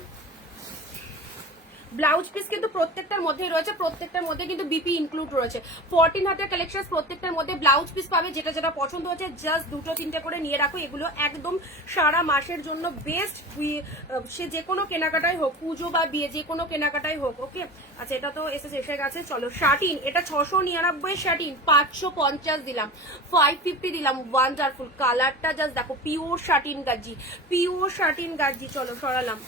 ব্লাউজ পিস কিন্তু প্রত্যেকটার মধ্যেই রয়েছে, প্রত্যেকটার মধ্যে কিন্তু বিপি ইনক্লুড রয়েছে। 14 হাতের কালেকশন, প্রত্যেকটার মধ্যে ব্লাউজ পিস পাবে, যেটা যেটা পছন্দ হচ্ছে জাস্ট দুটো তিনটে করে নিয়ে রাখো। এগুলো একদম সারা মাসের জন্য বেস্ট, সে যে কোনো কেনাকাটাই হোক, পুজো বা বিয়ে যে কোনো কেনাকাটাই হোক। ওকে আচ্ছা এটা তো এসে গেছে। চলো শার্টিন, এটা 699 শার্টিন, 550 দিলাম, 550 দিলাম। ওয়ান্ডারফুল কালারটা জাস্ট দেখো, pure satin Gazi, pure satin Gazi. চলো সরালাম।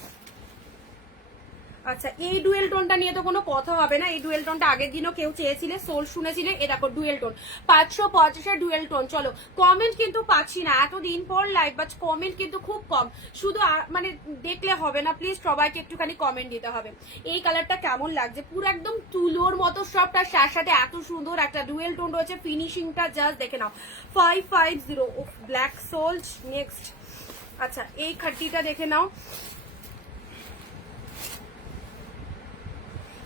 আচ্ছা এই ডুয়েল টোনটা নিয়ে তো কোনো কথা হবে না, এই ডুয়েল টোনটা আগের দিনও কেউ চেয়েছিলে, সোল শুনেছিলে। এ দেখো ডুয়েল টোন, 550 ডুয়েল টোন। চলো কমেন্ট কিন্তু পাচ্ছি না এতদিন পর লাইভ, বাট কমেন্ট কিন্তু খুব কম, শুধু মানে দেখলে হবে না, প্লিজ সবাইকে একটুখানি কমেন্ট দিতে হবে। এই কালারটা কেমন লাগছে, পুরো একদম তুলোর মতো সবটা, তার সাথে এত সুন্দর একটা ডুয়েল টোন রয়েছে, ফিনিশিংটা জাস্ট দেখে নাও। 550 ব্ল্যাক সোলস। নেক্সট আচ্ছা এই খাট্টিটা দেখে নাও,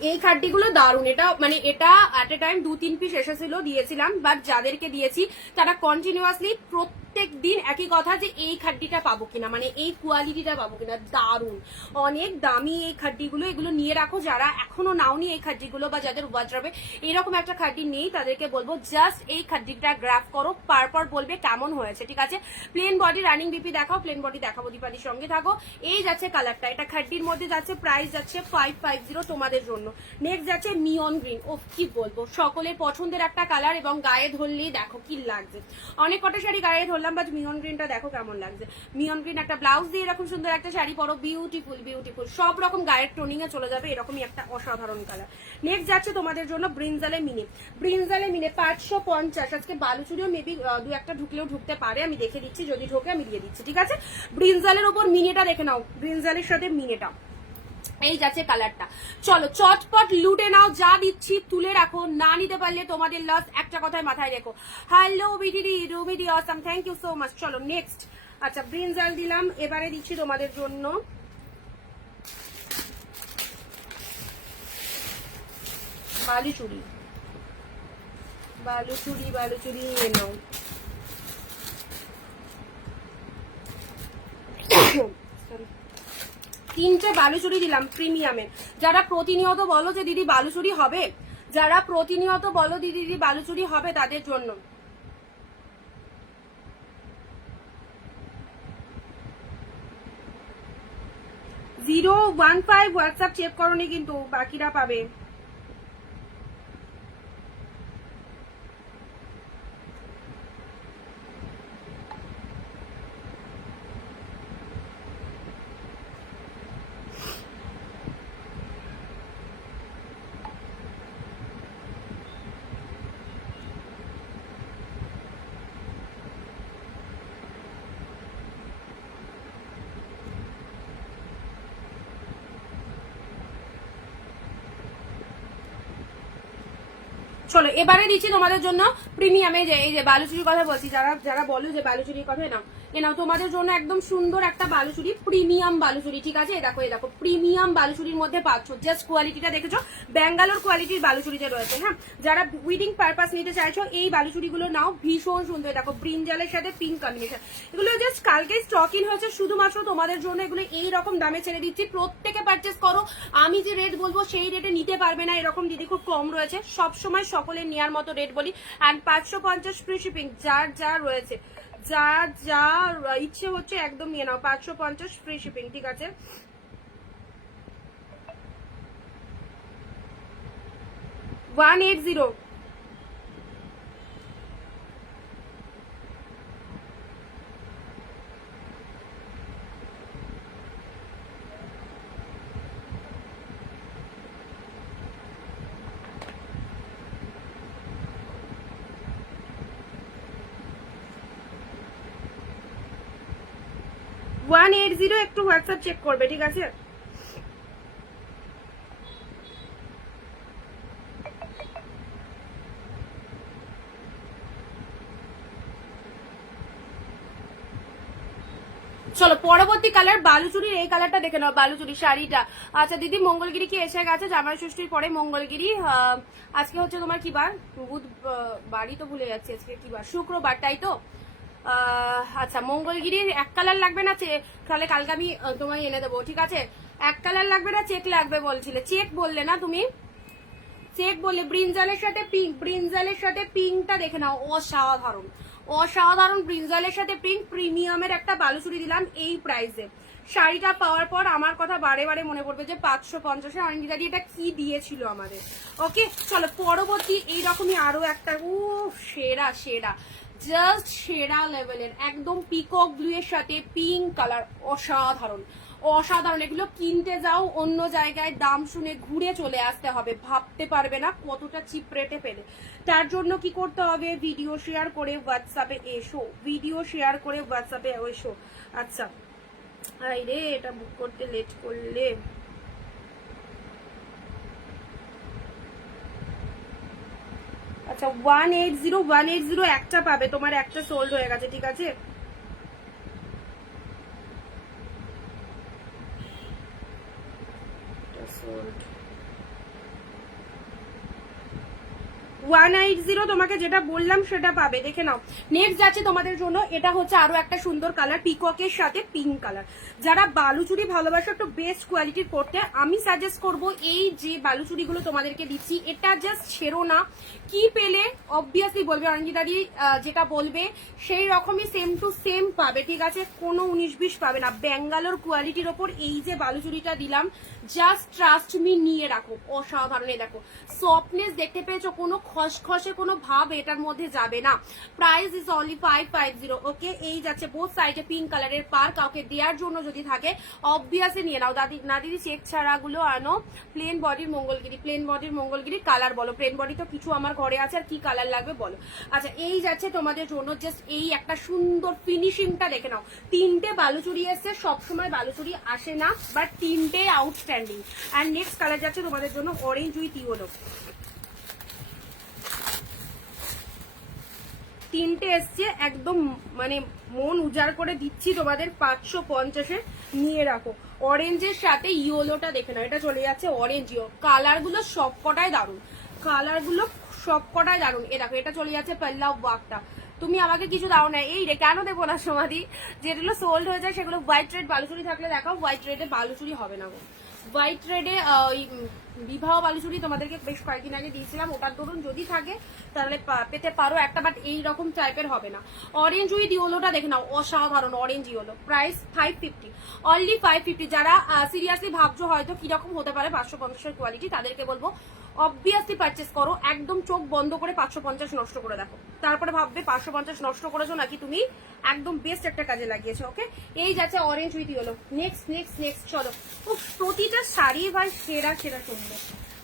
এই খাড্ডিগুলো দারুন। এটা মানে এটা অ্যাট এ টাইম 2-3 পিস এসেছিল, দিয়েছিলাম, বাট যাদেরকে দিয়েছি তারা কন্টিনিউয়াসলি প্রত্যেক দিন একই কথা যে এই খাড্ডিটা পাবো কিনা, মানে এই কোয়ালিটিটা পাবো কিনা। দারুন, অনেক দামি এই খাড্ডিগুলো, এগুলো নিয়ে রাখো যারা এখনো নাওনি এই খাড্ডিগুলো, বা যাদের ওয়ার্ড্রবে এরকম একটা খাড্ডি নেই তাদেরকে বলবো জাস্ট এই খাড্ডিটা গ্রাফ করো, পারপর বলবে কেমন হয়েছে, ঠিক আছে। প্লেন বডি রানিং বিপি দেখাও, প্লেন বডি দেখাবো, দীপালির সঙ্গে থাকো। এই যাচ্ছে কালারটা, এটা খাড্ডির মধ্যে যাচ্ছে, প্রাইস যাচ্ছে 550 তোমাদের জন্য। নেক্সট যাচ্ছে নিয়ন গ্রিন, ও কি বলবো, সকলের পছন্দের একটা কালার, এবং গায়ে ধরলেই দেখো কি লাগছে। অনেক কটা শাড়ি গায়ে ধরলাম, বাট মিয়ন গ্রিনটা দেখো কেমন লাগছে। মিয়ন গ্রিন একটা ব্লাউজ দিয়ে এরকম সুন্দর একটা শাড়ি পরো, বিউটিফুল বিউটিফুল, সব রকম গায়ের টোনিং এ চলে যাবে, এরকমই একটা অসাধারণ কালার। নেক্সট যাচ্ছে তোমাদের জন্য ব্রিনজালে মিনি, ব্রিনজালে মিনি 550। আজকে বালুচুরিও মেবি দু একটা ঢুকলেও ঢুকতে পারে, আমি দেখে দিচ্ছি, যদি ঢোকে আমি দিয়ে দিচ্ছি, ঠিক আছে। ব্রিনজালের ওপর মিনিটা দেখে নাও, ব্রিনজালের সাথে মিনিটা, এই যাচ্ছে কালারটা। চলো চটপট লুটে নাও, যা দিচ্ছি তুলে রাখো, না নিতে পারলে তোমাদের লস, একটা কথায় মাথায় রেখো। হ্যালো বিডিডি রুবিডি awesome, thank you so much. চলো নেক্সট, আচ্ছা ব্রিনজাল দিলাম, এবারে দিচ্ছি তোমাদের জন্য বালুচুরি, বালুচুরি বালুচুরি নিয়ে নাও। তিনটে বালুচুরি দিলাম প্রিমিয়ামের। যারা প্রতিনিয়ত বলো যে দিদি বালুচুরি হবে, যারা প্রতিনিয়ত বলো দিদি দিদি বালুচুরি হবে, তাদের জন্য। 015 হোয়াটসঅ্যাপ চেক করনি কিন্তু, বাকিরা পাবে। চলো এবারে দিচ্ছি তোমাদের জন্য প্রিমিয়ামে, যে এই যে বালুচুরির কথা বলছি, যারা যারা বলো যে বালুচুরির কথা, নাও এ নাও তোমাদের জন্য একদম সুন্দর একটা বালুচুরি, প্রিমিয়াম বালুচুরি, ঠিক আছে। দেখো এই দেখো প্রিমিয়াম বালুচুরির মধ্যে পাচ্ছ, জাস্ট কোয়ালিটিটা দেখেছো, ব্যাঙ্গালোর কোয়ালিটির বালুচুরিতে রয়েছে। হ্যাঁ, যারা উইডিং পারপাস নিতে চাইছো এই বালুচুরিগুলো নাও, ভীষণ সুন্দর। দেখো ব্রিঞ্জালের সাথে পিঙ্ক কম্বিনেশন, এগুলো জাস্ট কালকে স্টক ইন হয়েছে শুধুমাত্র তোমাদের জন্য, এগুলো এইরকম দামে ছেড়ে দিচ্ছি, প্রত্যেকে পারচেস করো। আমি যে রেট বলবো সেই রেটে নিতে পারবে না, এরকম দিদি খুব কম রয়েছে, সবসময় সকলের নেওয়ার মতো রেট বলি। অ্যান্ড 550 ফ্রি শিপিং, যার যা রয়েছে, যা যা ইচ্ছে হচ্ছে একদম নিয়ে নাও, 550 ফ্রি শিপিং, ঠিক আছে। ওয়ান 180 একটু হোয়াটসঅ্যাপ চেক করবে, ঠিক আছে। চলো পরবর্তী কালার, বালুচুরির এই কালারটা দেখে নাও, বালুচুরি শাড়িটা। আচ্ছা দিদি মঙ্গলগিরি কি এসে গেছে? জামাই ষষ্ঠীর পরে মঙ্গলগিরি। আজকে হচ্ছে তোমার কি বার? বুধ, বাড়ি তো ভুলে যাচ্ছি, আজকে কি বার? শুক্রবার, তাই তো। আচ্ছা মঙ্গলগিরির এক কালার লাগবে না, তাহলে কালকে আমি তোমায় এনে দেবো, ঠিক আছে। এক কালার লাগবে না, চেক লাগবে বলছিলে, চেক বললে না তুমি, চেক বললে। ব্রিনজালের সাথে পিঙ্ক, ব্রিনজালের সাথে পিঙ্কটা দেখে নাও, অসাধারণ অসাধারণ। ব্রিনজালের সাথে পিঙ্ক, প্রিমিয়ামের একটা বালুচুরি দিলাম এই প্রাইসে। শাড়িটা পাওয়ার পর আমার কথা বারে বারে মনে পড়বে যে 550-এ অনিন্দিতা এটা কি দিয়েছিল আমাদের। ওকে চলো পরবর্তী এইরকমই আরো একটা, সেরা সেরা, জাস্ট সেরা লেভেলের, একদম পিকক ব্লু এর সাথে পিঙ্ক কালার, অসাধারণ অসাধারণ। এগুলো কিনতে যাও অন্য জায়গায়, দাম শুনে ঘুরে চলে আসতে হবে, ভাবতে পারবে না কতটা চিপ রেটে পেলে। তার জন্য কি করতে হবে, ভিডিও শেয়ার করে হোয়াটসঅ্যাপে এসো, ভিডিও শেয়ার করে হোয়াটসঅ্যাপে এসো। আচ্ছা রে, এটা বুক করতে লেট করলে। আচ্ছা 180 একটা পাবে, তোমার একটা সোল্ড হয়ে গেছে, ঠিক আছে। 180 তোমাকে যেটা বললাম সেটা পাবে, দেখে নাও। নেক্সট যাচ্ছে তোমাদের জন্য, এটা হচ্ছে আরো একটা সুন্দর কালার, পিককের সাথে পিঙ্ক কালার। যারা বালুচুরি ভালোবাসো একটু বেস্ট কোয়ালিটির পড়তে, আমি সাজেস্ট করব এই যে বালুচুরিগুলো তোমাদেরকে দিচ্ছি, এটা জাস্ট ছেড়ো না। কি পেলে অবভিয়াসলি বলবে অরঞ্জিতাদি, যেটা বলবে সেই রকমই সেম টু সেম পাবে, ঠিক আছে? কোনো 19-20 পাবে না। ব্যাঙ্গালোর কোয়ালিটির ওপর এই যে বালুচুরিটা দিলাম, জাস্ট ট্রাস্ট মি, নিয়ে রাখো, অসাধারণ। দেখো সফটনেস দেখতে পেয়েছো, কোনো খসখসে কোনো ভাব এটার মধ্যে যাবে না। Price is only 550। ওকে, এই যাচ্ছে বোথ সাইডে পিঙ্ক কালারের পার, কাউকে দেওয়ার জন্য যদি থাকে অবভিয়াসলি নিয়ে নাও। না দিদি চেক ছাড়া গুলো আনো, প্লেন বডির মঙ্গলগিরি। প্লেন বডির মঙ্গলগিরি কালার বলো, প্লেন বডি তো কিছু আমার ঘরে আছে, আর কি কালার লাগবে বলো। আচ্ছা, এই যাচ্ছে তোমাদের জন্য জাস্ট এই একটা সুন্দর ফিনিশিংটা দেখে নাও। 3টে বালুচুরি এসছে, সবসময় বালুচুরি আসে না, বাট 3টে আউটস্ট্যান্ডিং। অ্যান্ড নেক্সট কালার যাচ্ছে তোমাদের জন্য অরেঞ্জ উইথ ইয়েলো। 3টে এসছে, একদম মানে মন উজাড় করে দিচ্ছি তোমাদের, 550-এ নিয়ে রাখো। অরেঞ্জের সাথে ইয়েলোটা দেখে নাও, এটা চলে যাচ্ছে অরেঞ্জ ইয়েলো। কালারগুলো সবকটাই দারুণ, কালারগুলো সবকটাই দারুণ। এ দেখো, এটা চলে যাচ্ছে পাল্লাও ওয়ার্কটা। তুমি আমাকে কিছু দাও না, এই রে কেন দেবো না সমাধি, যেগুলো সোল্ড হয়ে যায় সেগুলো। হোয়াইট রেড বালুচুরি থাকলে দেখাও, হোয়াইট রেডে বালুচুরি হবে না গো। হোয়াইট রেডে ওই বিবাহ বালুচুরি তোমাদেরকে বেশ কয়েকদিন আগে দিয়েছিলাম, ওটার ধরুন যদি থাকে তাহলে পেতে পারো একটা, বাট এইরকম টাইপের হবে না। অরেঞ্জ উইথ ইয়েলোটা দেখে নাও, অসাধারণ অরেঞ্জ ইয়েলো। Price 550, only 550। যারা সিরিয়াসলি ভাবছো হয়তো কিরকম হতে পারে 550-এর কোয়ালিটি, তাদেরকে বলবো অবভিয়াসলি পারচেস করো। একদম চোখ বন্ধ করে 550 নষ্ট করে দেখো, তারপরে ভাববে 550 নষ্ট করেছো নাকি তুমি একদম বেস্ট একটা কাজে লাগিয়েছো। ওকে, এই যাচ্ছে orange with yellow. Next next next চলো। প্রতিটা শাড়ি ভাই সেরা সেরা সুন্দর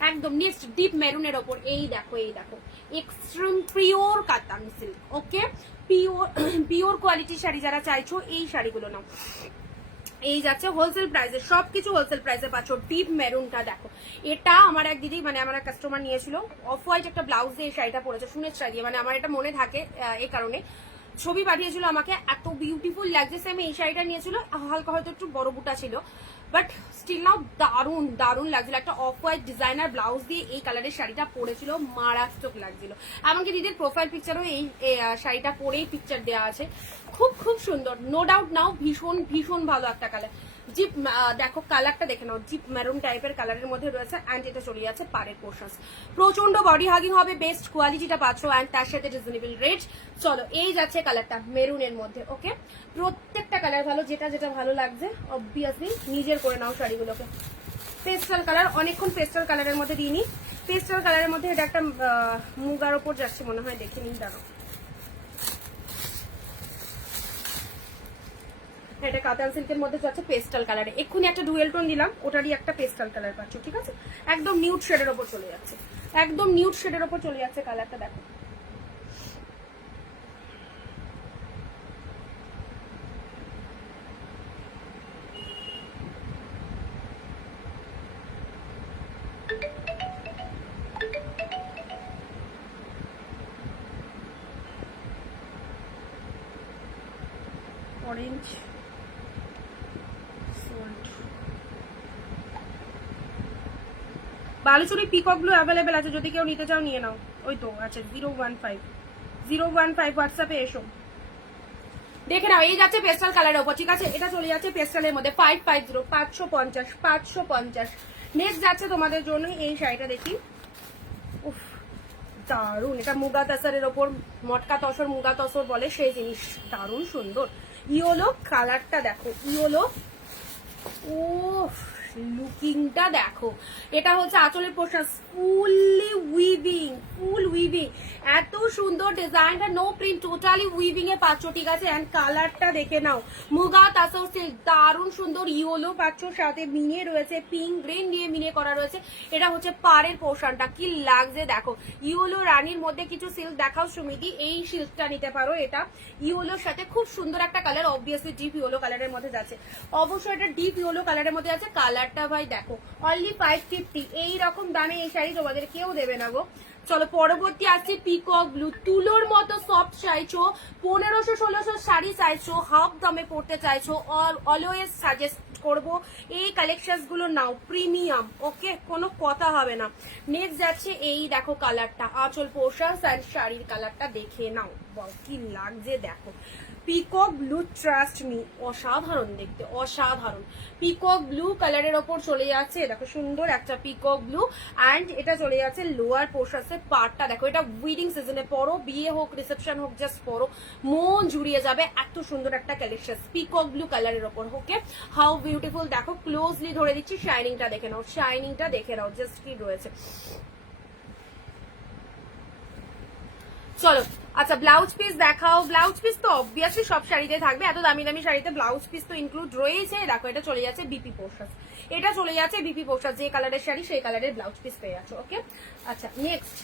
একদম। নেক্সট ডিপ মেরুনের ওপর, এই দেখো, এই দেখো এক্সট্রিম পিওর কাতান সিল্ক। ওকে, পিওর পিওর কোয়ালিটির শাড়ি যারা চাইছো এই শাড়িগুলো নাও। এই যাচ্ছে হোলসেল প্রাইসে, সবকিছু হোলসেল প্রাইসে পাচ্ছ। ডিপ মেরুনটা দেখো, এটা আমার এক দিদি মানে আমার এক কাস্টমার নিয়েছিল, অফ হোয়াইট একটা ব্লাউজ দিয়ে এই শাড়িটা পরেছে, সুনেত্রা দিয়ে, মানে আমার এটা মনে থাকে এই কারণে ছবি পাঠিয়েছিল আমাকে, এত বিউটিফুল লাগছে। সেম এই শাড়িটা নিয়েছিল, হালকা হয়তো একটু বড় বুটা ছিল, বাট স্টিল নাও দারুণ দারুণ লাগছিল। একটা অফ হোয়াইট ডিজাইনার ব্লাউজ দিয়ে এই কালারের শাড়িটা পরেছিল, মারাত্মক লাগছিল। এমনকি দিদির প্রোফাইল পিকচারও এই শাড়িটা পরেই পিকচার দেওয়া আছে। খুব খুব সুন্দর, নো ডাউট নাও, ভীষণ ভীষণ ভালো একটা কালার। জিপ দেখো কালারটা দেখে নাও, জিপ মেরুন টাইপের কালারের মধ্যে রয়েছে। অ্যান্ড এটা চলে যাচ্ছে পাড়ের পোর্শন, প্রচন্ড বডি হাগিং হবে, বেস্ট কোয়ালিটিটা পাচ্ছ, অ্যান্ড তার সাথে রিজনেবল রেট। চলো, এই যাচ্ছে কালারটা মেরুনের মধ্যে। ওকে, প্রত্যেকটা কালার ভালো, যেটা যেটা ভালো লাগছে অবভিয়াসলি নিজের করে নাও শাড়িগুলোকে। পেস্টাল কালার, অনেকক্ষণ পেস্টাল কালারের মধ্যে দিইনি। পেস্টাল কালারের মধ্যে এটা একটা মুগার ওপর যাচ্ছে মনে হয়, দেখে নিন দাঁড়াও। এটা কাতান সিল্কের মধ্যে যাচ্ছে পেস্টাল কালারে। এক্ষুনি একটা ডুয়েল টোন দিলাম, ওটারই একটা পেস্টাল কালার পাচ্ছ, ঠিক আছে? একদম নিউড শেডের ওপর চলে যাচ্ছে, একদম নিউড শেডের ওপর চলে যাচ্ছে কালারটা। দেখো orange Baluchari peacock blue available আছে, যদি কেউ নিতে চাও নিয়ে নাও। ওই তো আচ্ছা, 015 হোয়াটসঅ্যাপে এসো, দেখে নাও। এই যাচ্ছে পেস্টাল কালারের ওপর, ঠিক আছে? এটা চলে যাচ্ছে পেস্টালের মধ্যে 550, 550। নেক্সট যাচ্ছে তোমাদের জন্য এই শাড়িটা, দেখি উফ দারুন। এটা মুগা তসরের ওপর, মটকা তসর মুগা তসর বলে সেই জিনিস, দারুন সুন্দর। ইয়েলো কালারটা দেখো, ইয়েলো, ও লুকিংটা দেখো। এটা হচ্ছে আঁচলের পোর্শন, ফুললি উইভিং, ফুল উইভিং, এত সুন্দর ডিজাইনটা, নো প্রিন্ট, টোটালি উইভিং এ পাচ্ছ, ঠিক আছে? এন্ড কালারটা দেখে নাও, মুগা তাসর সিল্ক, দারুণ সুন্দর। ইয়েলো পাচ্ছ, সাথে মিনে রয়েছে, পিঙ্ক গ্রিন দিয়ে মিনে করা রয়েছে। এটা হচ্ছে পাড়ের পোর্শনটা, কি লাগছে দেখো। ইয়েলো রানীর মধ্যে কিছু সিল্ক দেখাও সুমিদি, এই সিল্কটা নিতে পারো। এটা ইয়েলোর সাথে খুব সুন্দর একটা কালার, অবভিয়াসলি ডিপ ইয়েলো কালারের মধ্যে যাচ্ছে, অবশ্যই এটা ডিপ ইয়েলো কালারের মধ্যে আছে। কালারটা ভাই দেখো, অনলি 550। এই রকম দামে এই শাড়ি তোমাদের কেউ দেবে না গো। চলো পরবর্তী আসছে পিকক ব্লু, তুলোর মতো সফট চাইছো, 1500-1600 শাড়ি চাইছো, হাফ দামে পড়তে চাইছো, অলওয়েজ সাজেস্ট করব এই কালেকশন গুলো নাও, প্রিমিয়াম। ওকে, কোনো কথা হবে না। নেক্সট যাচ্ছে এই দেখো কালারটা, আঁচল পোশাক অ্যান্ড শাড়ির কালারটা দেখে নাও, কি লাগছে দেখো। পিকক ব্লু, ট্রাস্ট মি, অসাধারণ দেখতে, অসাধারণ। পিকক ব্লু কালারের ওপর চলে যাচ্ছে, দেখো সুন্দর একটা পিকক ব্লু, অ্যান্ড এটা চলে যাচ্ছে লোয়ার পোর্শনের পার্টটা দেখো। এটা উইডিং সিজনে পরো, বিয়ে হোক রিসেপশন হোক, জাস্ট পরো, মন জুড়িয়ে যাবে, এত সুন্দর একটা কালেকশন পিকক ব্লু কালারের ওপর। ওকে, হাউ বিউটিফুল দেখো, ক্লোজলি ধরে দিচ্ছি, শাইনিংটা দেখে নাও, শাইনিংটা দেখে নাও, জাস্ট কি রয়েছে। চলো আচ্ছা ব্লাউজ পিস দেখাও। ব্লাউজ পিস তো অবভিয়াসলি সব শাড়িতে থাকবে, এত দামি দামি শাড়িতে ব্লাউজ পিস তো ইনক্লুড রয়েছে। দেখো এটা চলে যাচ্ছে বিপি পোশাক, এটা চলে যাচ্ছে বিপি পোশাক, যে কালারের শাড়ি সেই কালারের ব্লাউজ পিস পেয়ে যাচ্ছ। ওকে, আচ্ছা নেক্সট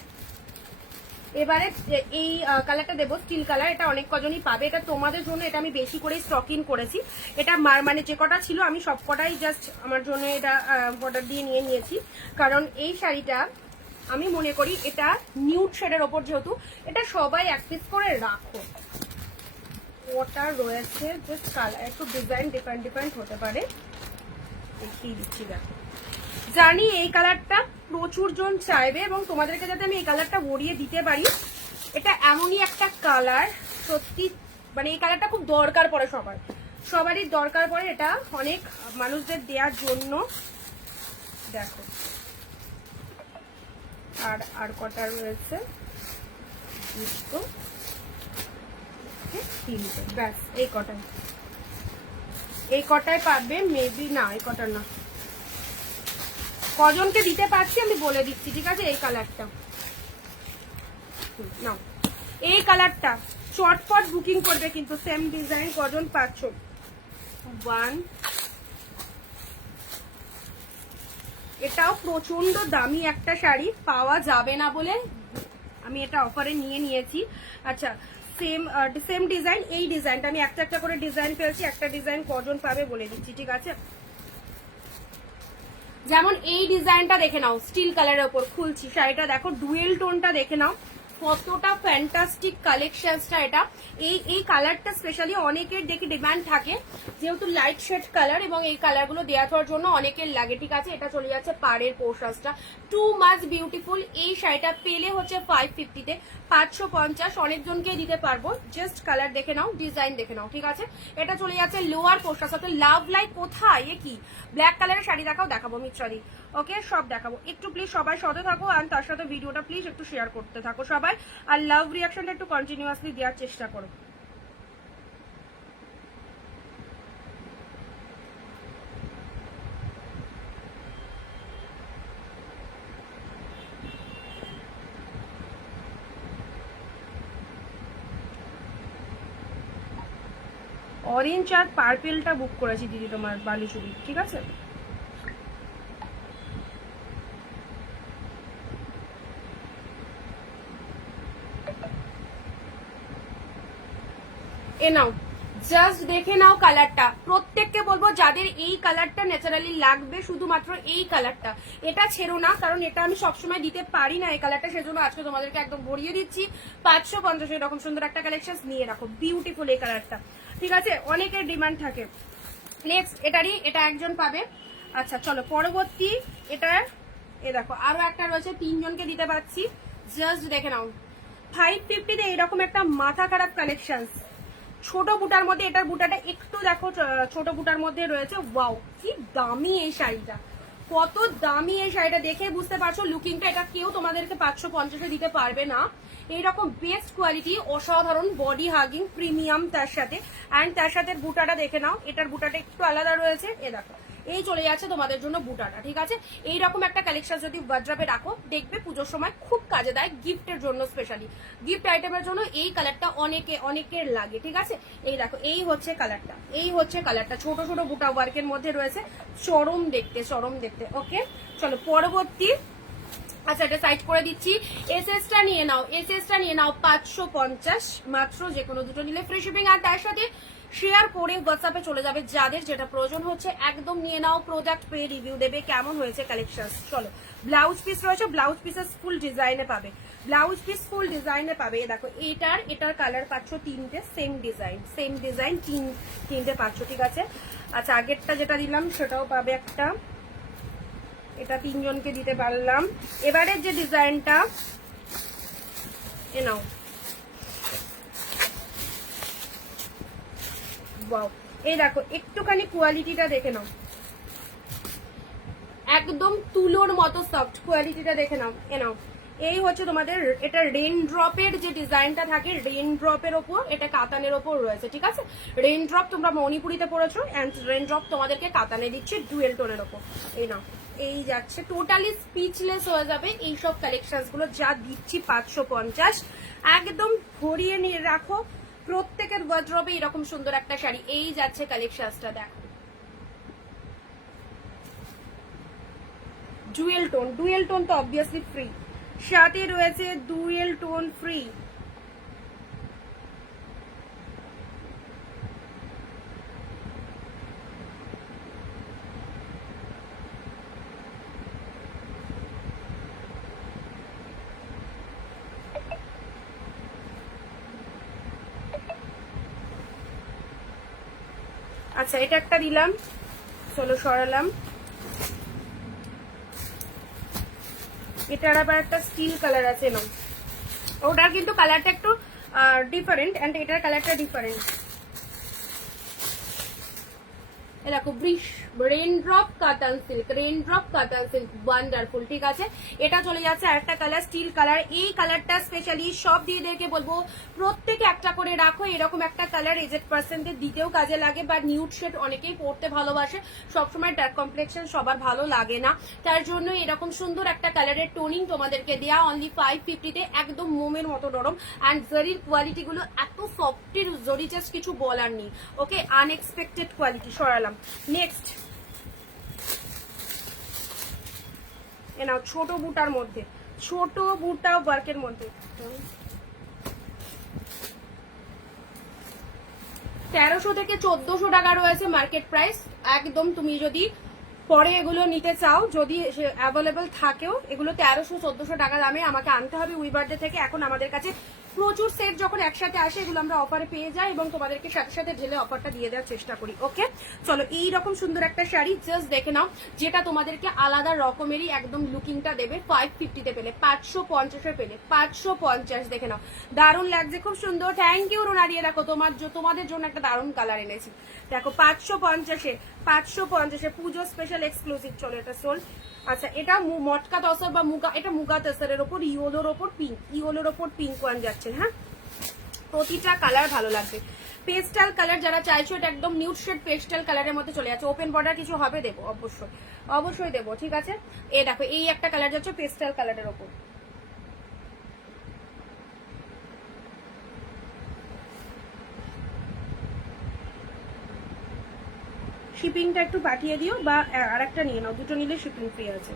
এবারে এই কালারটা দেবো, স্টিল কালার। এটা অনেক কজনই পাবে, এটা তোমাদের জন্য এটা আমি বেশি করে স্টক ইন করেছি। এটা মানে যে কটা ছিল আমি সব কটাই জাস্ট আমার জন্য এটা অর্ডার দিয়ে নিয়েছি, কারণ এই শাড়িটা আমি মনে করি এটা নিউড শেডের ওপর, যেহেতু এটা সবাই এক পিস করে রাখো। ওটা রয়েছে জাস্ট কালার, একটু ডিজাইন ডিফারেন্ট হতে পারে, দেখিয়ে দিচ্ছি। দেখো জানি এই কালারটা প্রচুর জন চাইবে, এবং তোমাদেরকে যাতে আমি এই কালারটা ভরিয়ে দিতে পারি, এটা এমনই একটা কালার সত্যি, মানে এই কালারটা খুব দরকার পড়ে সবারই দরকার পড়ে, এটা অনেক মানুষদের দেওয়ার জন্য। দেখো আর কটা রয়েছে, দুটো, তিনটে, ব্যাস এই কটায় পাবে, মেবি না এই কটা না, কজনকে দিতে পারছি আমি বলে দিচ্ছি, ঠিক আছে। এই কালারটা নাও, এই কালারটা চটপট বুকিং করবে কিন্তু, সেম ডিজাইন কজন পাচ্ছ, 1, এটাও প্রচন্ড দামি একটা শাড়ি, পাওয়া যাবে না বলে আমি এটা অফারে নিয়েছি। আচ্ছা সেম ডিজাইন, এই ডিজাইনটা আমি একটা করে ডিজাইন পেয়েছি, একটা ডিজাইন কজন পাবে বলে দিচ্ছি, ঠিক আছে। যেমন এই ডিজাইনটা দেখে নাও, স্টিল কালারের উপর খুলছি শাড়িটা, দেখো ডুয়েল টোনটা দেখে নাও, কতটা ফ্যান্টাস্টিক কালেকশনসটা। এটা এই কালারটা স্পেশালি অনেকের দেখি ডিমান্ড থাকে, যেহেতু লাইট শেড কালার, এবং এই কালারগুলো দেওয়া থাকার জন্য অনেকের লাগে, ঠিক আছে। এটা চলে যাচ্ছে পাড়ের পোশাকটা, টু মাচ বিউটিফুল। এই শাড়িটা পেলে হচ্ছে 550-তে, 550 অনেকজনকে দিতে পারবো। জাস্ট কালার দেখে নাও, ডিজাইন দেখে নাও, ঠিক আছে। এটা চলে যাচ্ছে লোয়ার পোশাক সাথে। লাভ লাইক কোথায়, এ কি ব্ল্যাক কালারের শাড়ি দেখাবো মিত্রাদি, ওকে সব দেখাবো। একটু প্লিজ সবাই সাথে থাকো, আর তার সাথে ভিডিওটা প্লিজ একটু শেয়ার করতে থাকো সবাই, আর লাভ রিয়াকশনটা একটু কন্টিনিউয়াসলি দেওয়ার চেষ্টা করো। অরেঞ্জ আর পার্পেলটা বুক করেছি দিদি তোমার বালিচুরি, ঠিক আছে। এ নাও, জাস্ট দেখে নাও কালারটা। প্রত্যেককে বলবো যাদের এই কালারটা ন্যাচারালি লাগবে, শুধুমাত্র এই কালারটা, এটা ছেড়ো না, কারণ এটা আমি সবসময় দিতে পারি না এই কালারটা, সেজন্য আজকে তোমাদেরকে একদম ভরিয়ে দিচ্ছি। 550 এরকম সুন্দর একটা কালেকশন নিয়ে রাখো, বিউটিফুল এই কালারটা, ঠিক আছে। অনেকের ডিমান্ড থাকে। নেক্সট এটা একজন পাবে। আচ্ছা চলো পরবর্তী, এটা এ দেখো আরো একটা রয়েছে, 3 জনকে দিতে পারছি। জাস্ট দেখে নাও, 550-তে এরকম একটা মাথা খারাপ কালেকশন, ছোট বুটার মধ্যে। এটার বুটাটা একটু দেখো ছোট বুটার মধ্যে রয়েছে। ওয়াও কি দামি এই শাড়িটা, কত দামি এই শাড়িটা, দেখে বুঝতে পারছো লুকিংটা। এটা কেউ তোমাদেরকে 550-এ দিতে পারবে না। এইরকম বেস্ট কোয়ালিটি, অসাধারণ বডি হাগিং, প্রিমিয়াম তার সাথে, অ্যান্ড তার সাথে বুটাটা দেখে নাও। এটার বুটাটা একটু আলাদা রয়েছে, এ দেখো এই চলে যাচ্ছে তোমাদের জন্য বুটাটা, ঠিক আছে। এইরকম একটা কালেকশন যদি ওয়ার্ড্রবে রাখো, দেখবে পুজোর সময় খুব কাজে দেয়, গিফটের জন্য, স্পেশালি গিফট আইটেমের জন্য এই কালারটা অনেকের লাগে, ঠিক আছে। এই দেখো এই হচ্ছে কালারটা, ছোট ছোট বুটা ওয়ার্কের মধ্যে রয়েছে, চরম দেখতে। ওকে চলো পরবর্তী। আচ্ছা এটা সাইড করে দিচ্ছি। এসএসটা নিয়ে নাও 550 মাত্র, যে কোনো দুটো নিলে ফ্রি শিপিং। আর তার সাথে শেয়ার করে হোয়াটসঅ্যাপে চলে যাবে, যাদের যেটা প্রয়োজন হচ্ছে একদম নিয়ে নাও, প্রোডাক্ট পেয়ে রিভিউ দেবে কেমন হয়েছে কালেকশন। চলো ব্লাউজ পিস রয়েছে, ব্লাউজ পিসের ফুল ডিজাইনে পাবে, ব্লাউজ পিস ফুল ডিজাইনে পাবে। দেখো এটার কালার পাচ্ছ তিনটে, সেম ডিজাইন তিনটে পাচ্ছ, ঠিক আছে। আচ্ছা আগেরটা যেটা দিলাম সেটাও পাবে একটা, এটা তিনজনকে দিতে পারলাম। এবারের যে ডিজাইনটা এ নাও, ওয়াও এই দেখো একটুখানি কোয়ালিটিটা দেখে নাও, একদম তুলোর মতো সফট, কোয়ালিটিটা দেখে নাও। এ নাও এই হচ্ছে তোমাদের, এটা রেন ড্রপের যে ডিজাইনটা থাকে, রেন ড্রপের ওপর, এটা কাতানের ওপর রয়েছে, ঠিক আছে। রেন ড্রপ তোমরা মণিপুরিতে পড়েছো, এন্ড রেন ড্রপ তোমাদেরকে কাতানে দিচ্ছে ডুয়েল টোনের ওপর। এই নাও এই যাচ্ছে, টোটালি স্পিচলেস হয়ে যাবে এইসব কালেকশন গুলো যা দিচ্ছি 550, একদম ভরিয়ে নিয়ে রাখো। প্রত্যেকের ওয়ার্ড্রবে এরকম সুন্দর একটা শাড়ি, এই যাচ্ছে কালেকশনটা দেখো, ডুয়েল টোন তো অবভিয়াসলি ফ্রি, সাথে রয়েছে ডুয়েল টোন ফ্রি। আচ্ছা এটা একটা দিলাম, চলো সরালাম। এটার আবার একটা স্টিল কালার আছে না, ওটার কিন্তু কালারটা একটু ডিফারেন্ট, এন্ড এটার কালারটা ডিফারেন্ট। দেখো ব্রিশ রেইনড্রপ কাতান সিল্ক ওয়ান্ডারফুল, ঠিক আছে। এটা চলে যাচ্ছে আরেকটা কালার, স্টিল কালার। এই কালারটা স্পেশালি সব দিদিদেরকে বলবো প্রত্যেকে একটা করে রাখো, এরকম একটা কালার এজেড পার্সনদের দিতেও কাজে লাগে, বা নিউড শেড অনেকেই পড়তে ভালোবাসে, সবসময় ডার্ক কমপ্লেক্সন সবার ভালো লাগে না, তার জন্য এরকম সুন্দর একটা কালারের টোনিং তোমাদেরকে দেওয়া অনলি 550-তে, একদম মোমের মতো নরম, অ্যান্ড জরির কোয়ালিটি গুলো এত সফটের, জরি জাস্ট কিছু বলার নেই, ওকে আনএক্সপেক্টেড কোয়ালিটি। সরালাম। নেক্সট এ নাও ছোট বুটার মধ্যে, ছোট বুটা ওয়ার্কের মধ্যে, 1300 থেকে 1400 টাকা রয়েছে মার্কেট প্রাইস। একদম তুমি যদি পরে এগুলো নিতে চাও, যদি অ্যাভেলেবল থাকেও, এগুলো 1300-1400 টাকা দামে আমাকে আনতে হবে উইবার্ডে থেকে। এখন আমাদের কাছে প্রচুর সেট যখন একসাথে আসে এগুলো আমরা অফারে পেয়ে যাই, এবং তোমাদেরকে সাথে সাথে ঢেলে অফারটা দিয়ে দেওয়ার চেষ্টা করি, ওকে। চলো এইরকম সুন্দর একটা শাড়ি জাস্ট দেখে নাও, যেটা তোমাদেরকে আলাদা রকমেরই একদম লুকিংটা দেবে। 550-তে পেলে, 550-এ পেলে, 550 দেখে নাও, দারুণ লাগছে, খুব সুন্দর। থ্যাংক ইউ রোনা দিয়ে। দেখো তোমাদের জন্য একটা দারুণ কালার এনেছি, দেখো 550-এ পুজো স্পেশাল এক্সক্লুসিভ। চলো এটা সোল্ড। আচ্ছা এটা মটকা তসর বা মুগা, এটা মুগা তসরের ওপর ইয়োলোর ওপর পিঙ্ক ওয়ান যাচ্ছে, হ্যাঁ প্রতিটা কালার ভালো লাগবে। পেস্টাল কালার যারা চাইছো, এটা একদম নিউড শেড পেস্টাল কালারের মধ্যে চলে যাচ্ছে। ওপেন বর্ডার কিছু হবে দেবো, অবশ্যই দেবো, ঠিক আছে। এই দেখো এই একটা কালার যাচ্ছে পেস্টাল কালারের ওপর, শিপিংটা একটু পাঠিয়ে দিও, বা আর একটা নিয়ে নাও, দুটো নিলে শিপিং ফ্রি আছে।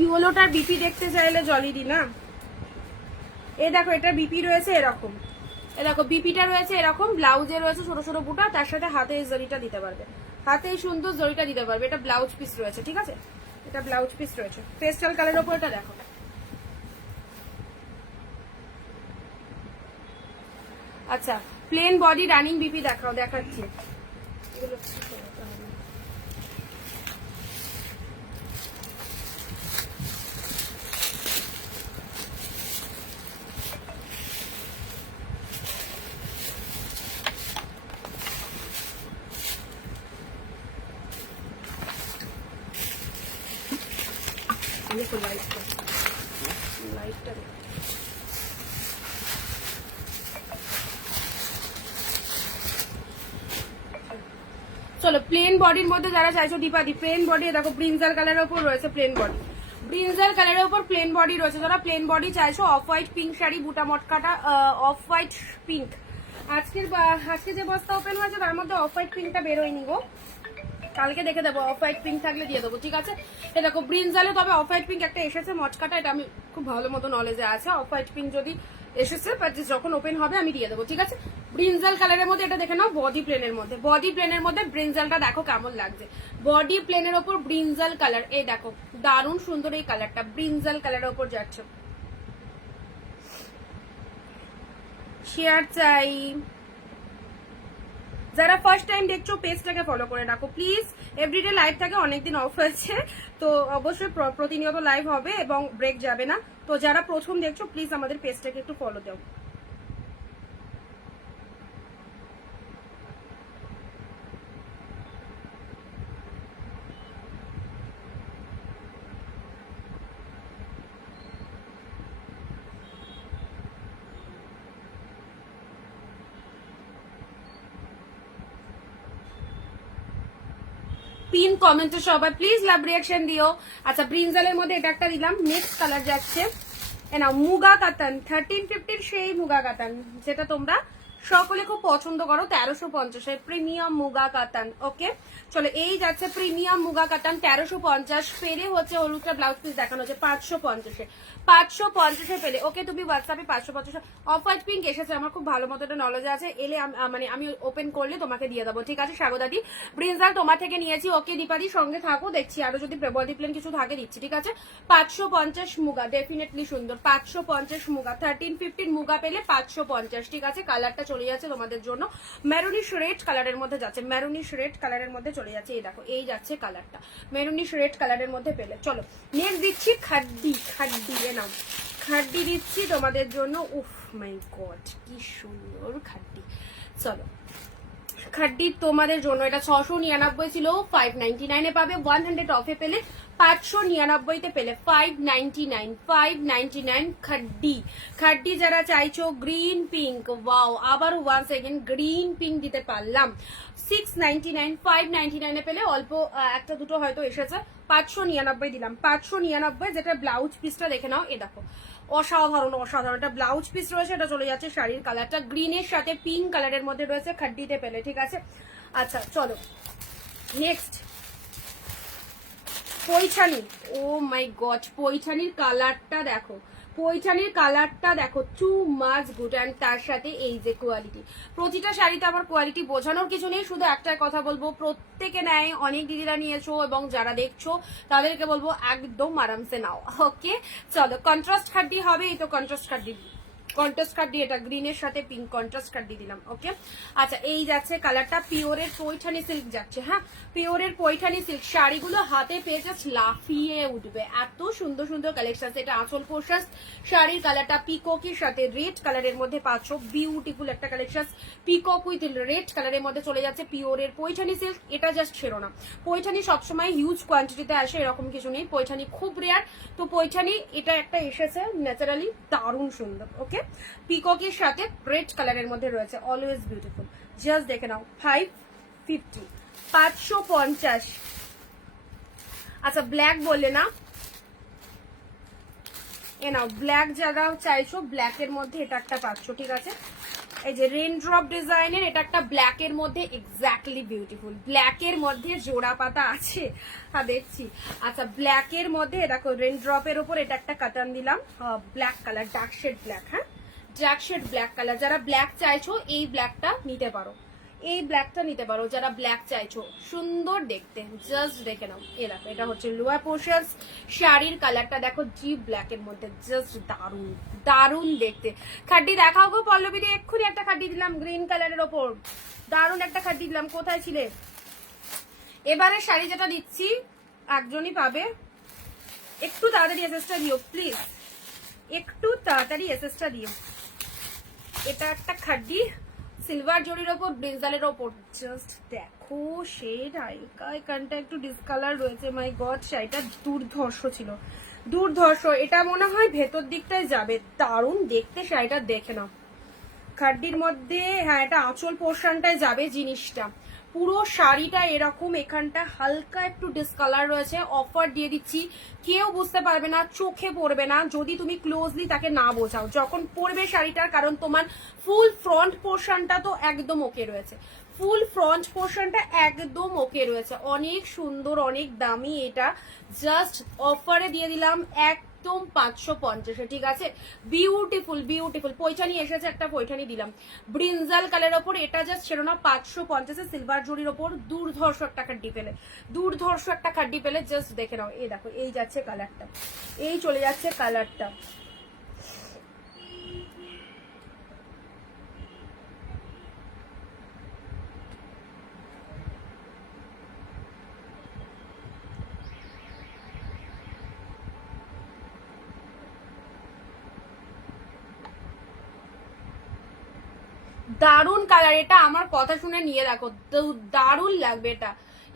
ইয়োলোটার বিপি দেখতে চাইলে জলই দি না। এই দেখো এটা বিপি রয়েছে এরকম, এই দেখো বিপিটা রয়েছে এরকম, ব্লাউজে রয়েছে ছোট ছোট বুটা, তার সাথে হাতে এই জরিটা দিতে পারবে, হাতে এই সুন্দর জরিটা দিতে পারবে। এটা ব্লাউজ পিস রয়েছে, ঠিক আছে, এটা ব্লাউজ পিস রয়েছে পেস্টাল কালারের উপর। এটা দেখো আচ্ছা প্লেন বডি রানিং বিপি দেখাচ্ছি এগুলো। লাইটটা চলো প্লেন বডির মধ্যে যারা চাইছো দীপাদি প্লেন বডি দেখো ব্রিনজাল কালারের উপর রয়েছে প্লেন বডি, ব্রিনজাল কালারের উপর প্লেন বডি রয়েছে। যারা প্লেন বডি চাইছো অফ হোয়াইট পিঙ্ক শাড়ি বুটা মটকাটা অফ হোয়াইট পিঙ্ক, আজকে যে বস্তা ওপেন হয়েছে তার মধ্যে অফ হোয়াইট পিঙ্কটা বেরোয়নি গো, কালকে দেখে দেবো অফ হোয়াইট পিঙ্ক থাকলে দিয়ে দেবো, ঠিক আছে। এ দেখো ব্রিনজালে তবে অফ হোয়াইট পিঙ্ক একটা এসেছে মচকাটা, এটা আমি খুব ভালো মতো নলেজে আছে। অফ হোয়াইট পিঙ্ক যদি এসেছে যখন ওপেন হবে আমি দিয়ে দেবো, ঠিক আছে। ব্রিনজাল কালারের মধ্যে এটা দেখে নাও, বডি প্লেনের মধ্যে, বডি প্লেনের মধ্যে ব্রিনজালটা দেখো কেমন লাগছে, বডি প্লেনের ওপর ব্রিনজাল কালার, এই দেখো দারুণ সুন্দর এই কালারটা ব্রিনজাল কালারের ওপর যাচ্ছে। শেয়ার চাই, যারা ফার্স্ট টাইম দেখছো পেজটাকে ফলো করে রাখো প্লিজ, এভরিডে লাইভ থাকে, অনেকদিন অফ হয়েছে তো অবশ্যই প্রতিনিয়ত লাইভ হবে এবং ব্রেক যাবে না। তো যারা প্রথম দেখছো প্লিজ আমাদের পেজটাকে একটু ফলো দাও। পিন কমেন্টে সবাই প্লিজ লাভ রিয়াকশন দিও। আচ্ছা ব্রিনজালের মধ্যে এটা একটা দিলাম, নেক্সট কালার যাচ্ছে না মুগা কাতান 1350 সেই মুগা কাতান, যেটা তোমরা সকলে খুব পছন্দ করো, 1350 প্রিমিয়াম মুগা কাতান। ওকে চলো এই যাচ্ছে প্রিমিয়াম মুগা কাতান 1350, পেলে হচ্ছে হলুদটা ব্লাউজ পিস দেখানো হচ্ছে 550 পেলে। ওকে তুমি হোয়াটসঅ্যাপে 550 অফ হোয়াইট পিঙ্ক এসেছে, আমার খুব ভালো মতো এটা নলেজ আছে, এলে মানে আমি ওপেন করলে তোমাকে দিয়ে দেবো, ঠিক আছে। স্বাগতাদি ব্রিনজাল তোমার থেকে নিয়েছি, ওকে দীপাদি সঙ্গে থাকো, দেখছি আরো যদি বডি প্লেন কিছু থাকে দিচ্ছি, ঠিক আছে। 550 মুগা ডেফিনেটলি সুন্দর, 550 মুগা 1350 মুগা পেলে 550, ঠিক আছে। কালারটা চলে যাচ্ছে তোমাদের জন্য মেরুনিশ রেড কালারের মধ্যে যাচ্ছে, মেরুনিশ রেড কালারের মধ্যে চলে যাচ্ছে, এই দেখো এই যাচ্ছে কালারটা মেরুনিশ রেড কালারের মধ্যে পেলে। চলো নেক্সট দিচ্ছি খাড্ডি, খাড্ডি এ নাও খাড্ডি দিচ্ছি তোমাদের জন্য, উফ মাই গড কি সুন্দর খাড্ডি। চলো খাড্ডি তোমাদের জন্য, এটা 699 ছিল, 599 পাবে, 100 অফে পেলে 599 পেলে 599 খাড্ডি। খাড্ডি যারা চাইছো গ্রিন পিঙ্ক, ওয়াও আবার ওয়ান সেকেন্ড গ্রিন পিঙ্ক দিতে পারলাম, 699 599 পেলে, অল্প একটা দুটো হয়তো এসেছে, 599 দিলাম, 599 যেটা ব্লাউজ পিসটা দেখে নাও, এ দেখো অসাধারণ অসাধারণ একটা ব্লাউজ পিস রয়েছে, এটা চলে যাচ্ছে শাড়ির কালারটা গ্রিনের সাথে পিঙ্ক কালারের মধ্যে রয়েছে, খাড্ডিতে পেলে, ঠিক আছে। আচ্ছা চলো নেক্সট পৈঠানি, ও মাই গড পৈঠানির কালারটা দেখো, পৈঠানির কালারটা দেখো টু মাচ গুড, অ্যান্ড তার সাথে এই যে কোয়ালিটি, প্রতিটা শাড়িতে আমার কোয়ালিটি বোঝানোর কিছু নেই, শুধু একটাই কথা বলবো প্রত্যেকে নেয়, অনেক দিদিরা নিয়েছো এবং যারা দেখছো তাদেরকে বলবো একদম আরামসে নাও। ওকে চলো কন্ট্রাস্ট খাড্ডি হবে, এই তো কন্ট্রাস্ট খাড্ডি, কন্ট্রাস্ট কাট দিয়ে এটা গ্রিনের সাথে পিঙ্ক কন্ট্রাস্ট কাট দিয়ে দিলাম। ওকে আচ্ছা এই যাচ্ছে কালারটা পিওরের পৈঠানি সিল্ক যাচ্ছে, হ্যাঁ পিওরের পৈঠানি সিল্ক, শাড়িগুলো হাতে পেয়ে জাস্ট লাফিয়ে উঠবে, এত সুন্দর সুন্দর কালেকশন। এটা আঁচল পোশাক, শাড়ির কালারটা পিককের সাথে রেড কালারের মধ্যে পাচ্ছ, বিউটিফুল একটা কালেকশন, পিকক উইথ রেড কালারের মধ্যে চলে যাচ্ছে পিওরের পৈঠানি সিল্ক। এটা জাস্ট ছেড়ো না, পৈঠানি সবসময় হিউজ কোয়ান্টিটিতে আসে, এরকম কিছু নেই, পৈঠানি খুব রেয়ার, তো পৈঠানি এটা একটা এসেছে ন্যাচারালি দারুণ সুন্দর। ওকে পিককের সাথে রেড কালারের মধ্যে রয়েছে, অলওয়েজ বিউটিফুল, জাস্ট দেখে নাও 550 550। আচ্ছা ব্ল্যাক বললে না, এ নাও ব্ল্যাক যারা চাইছো ব্ল্যাকের মধ্যে এটা একটা পাচ্ছ, ঠিক আছে। এই যে রেন ড্রপ ডিজাইনের এটা একটা ব্ল্যাকের মধ্যে এক্স্যাক্টলি বিউটিফুল, ব্ল্যাকের মধ্যে জোড়া পাতা আছে, হ্যাঁ দেখছি। আচ্ছা ব্ল্যাকের মধ্যে দেখো রেন ড্রপের উপর এটা একটা কাটান দিলাম, black colour dark shade black, হ্যাঁ ডার্ক শেড ব্ল্যাক কালার, যারা ব্ল্যাক চাইছো এই ব্ল্যাকটা নিতে পারো, এই ব্ল্যাকটা নিতে পারো যারা ব্ল্যাক চাইছো, সুন্দর দেখতে, জাস্ট দেখে নাও। এ দেখো এটা হচ্ছে লোয়ার পোর্শন, শাড়ির কালারটা দেখো ডিপ ব্ল্যাক এর মধ্যে, জাস্ট দারুন দারুন দেখতে। খাড্ডি দেখাও গো পল্লবী দিয়ে, এক্ষুনি একটা খাড্ডি দিলাম গ্রিন কালারের ওপর, দারুন একটা খাড্ডি দিলাম, কোথায় ছিলে? এবারে শাড়ি যেটা দিচ্ছি একজনই পাবে, একটু তাড়াতাড়ি এসএসটা দিও প্লিজ, একটু তাড়াতাড়ি এসএসটা দিও। এটা একটা খাড্ডি সিলভার জরির ওপর ব্রিনজালের ওপর, জাস্ট দেখো শেড, হালকা এখানটা একটু ডিসকালার রয়েছে, মাই গড শাড়িটা দুর্ধর্ষ ছিল, দুর্ধর্ষ। এটা মনে হয় ভেতর দিকটায় যাবে, দারুণ দেখতে শাড়িটা, দেখে নাও খাড্ডির মধ্যে, হ্যাঁ এটা আঁচল পোর্শনটায় যাবে জিনিসটা, পুরো শাড়িটা এরকম, এখানটা হালকা একটু ডিসকালার রয়েছে, অফার দিয়ে দিচ্ছি, কেউ বুঝতে পারবে না, চোখে পড়বে না যদি তুমি ক্লোজলি তাকে না বোঝাও যখন পরবে শাড়িটার, কারণ তোমার ফুল ফ্রন্ট পোর্শনটা তো একদম ওকে রয়েছে, ফুল ফ্রন্ট পোর্শনটা একদম ওকে রয়েছে, অনেক সুন্দর, অনেক দামি, এটা জাস্ট অফারে দিয়ে দিলাম একদম 550, ঠিক আছে? বিউটিফুল বিউটিফুল পৈঠানি এসেছে, একটা পৈঠানি দিলাম ব্রিনজাল কালার ওপর, এটা জাস্ট ছিল না 550 সিলভার জরির ওপর, দুর্ধর্ষ একটা খাড্ডি পেলে, দুর্ধর্ষ একটা খাড্ডি পেলে, জাস্ট দেখে নাও। এই দেখো, এই যাচ্ছে কালারটা, এই চলে যাচ্ছে কালারটা। দারুন কালার, এটা আমার কথা শুনে নিয়ে রাখো, দারুন লাগবে এটা।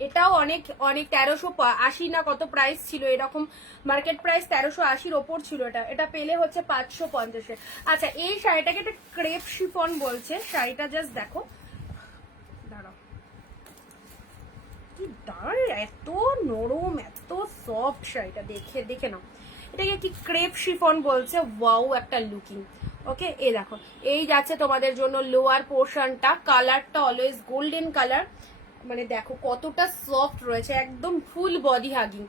এটাও অনেক অনেক 1380 না কত প্রাইস ছিল, এরকম মার্কেট প্রাইস 1380-র ওপর ছিল, এটা পেলে হচ্ছে 550-এ। আচ্ছা, এই শাড়িটাকে একটা ক্রেপ শিফন বলছে, শাড়িটা জাস্ট দেখো, দাঁড়াও, কি দারুন, এত নরম, এত সফট শাড়িটা, দেখে নাও, এটাকে কি ক্রেপ শিফন বলছে, ওয়াও একটা লুকিং। ওকে, এই দেখো, এই যাচ্ছে তোমাদের জন্য লোয়ার পোর্শনটা, কালারটা অলওয়েজ গোল্ডেন কালার, মানে দেখো কতটা সফট রয়েছে, একদম full body hugging,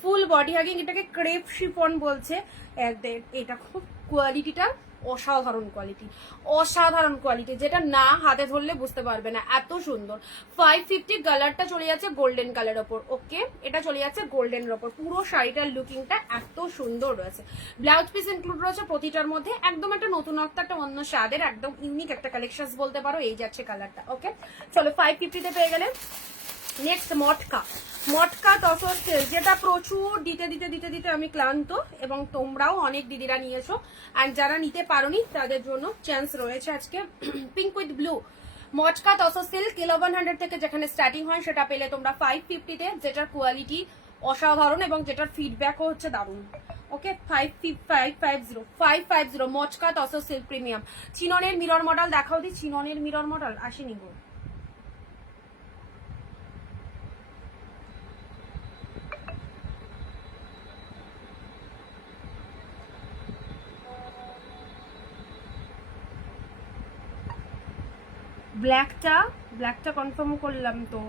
full body hugging, এটাকে ক্রেপ শিফন বলছে। এটা খুব কোয়ালিটিটা অসাধারণ কোয়ালিটি, অসাধারণ কোয়ালিটি, যেটা না হাতে ধরলে বুঝতে পারবে না, এত সুন্দর। 550 কালারটা চলে যাচ্ছে গোল্ডেন কালার ওপর, ওকে, এটা চলে যাচ্ছে গোল্ডেনের ওপর, পুরো শাড়িটার লুকিংটা এত সুন্দর রয়েছে, ব্লাউজ পিস ইনক্লুড রয়েছে প্রতিটার মধ্যে, একদম একটা নতুনত্ব, একটা অন্য স্বাদের, একদম ইউনিক একটা কালেকশন বলতে পারো, এই যাচ্ছে কালারটা। ওকে, চলো 550-তে পেয়ে গেলে। নেক্সট মটকা, মটকা তসর সেল, যেটা প্রচুর দিতে দিতে দিতে দিতে আমি ক্লান্ত, এবং তোমরাও অনেক দিদিরা নিয়েছো, আর যারা নিতে পারোনি তাদের জন্য চান্স রয়েছে আজকে। Pink with blue matka tussar silk 1100 থেকে যেখানে স্টার্টিং হয়, সেটা পেলে তোমরা 550-তে, যেটার কোয়ালিটি অসাধারণ এবং যেটার ফিডব্যাকও হচ্ছে দারুণ। Okay, 550 matka tussar silk premium. চিননের মিরর মডেল দেখাও দি, চিননের মিরর মডেল আসেনি গো। ব্ল্যাকটা কনফার্ম করলাম তো,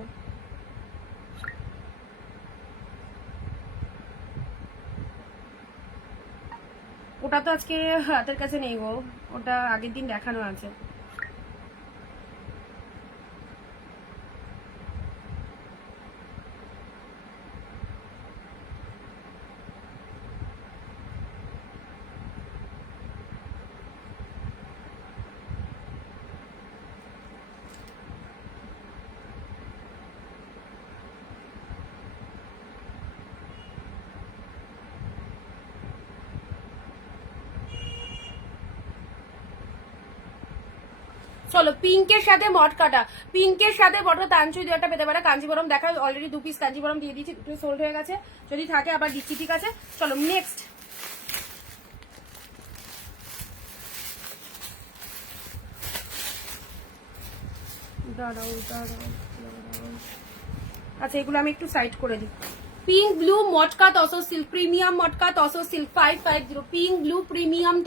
ওটা তো আজকে হাতের কাছে নেই গো, ওটা আগের দিন দেখানো আছে। চলো, পিঙ্কের সাথে মটকাটা, পিঙ্কের সাথে মটকা তানচুই দুটা পেতে পারে, কাঞ্জিবরম দেখা অলরেডি 2 পিস কাঞ্জিবরম দিয়ে দিয়েছি, দুটো সোল্ড হয়ে গেছে, যদি থাকে আবার দিচ্ছি, ঠিক আছে? চলো নেক্সট, দাঁড়াও, আচ্ছা এগুলো আমি একটু সাইড করে দিই। পিঙ্ক ব্লু মটকা tussar silk, premium matka tussar silk 550, pink blue premium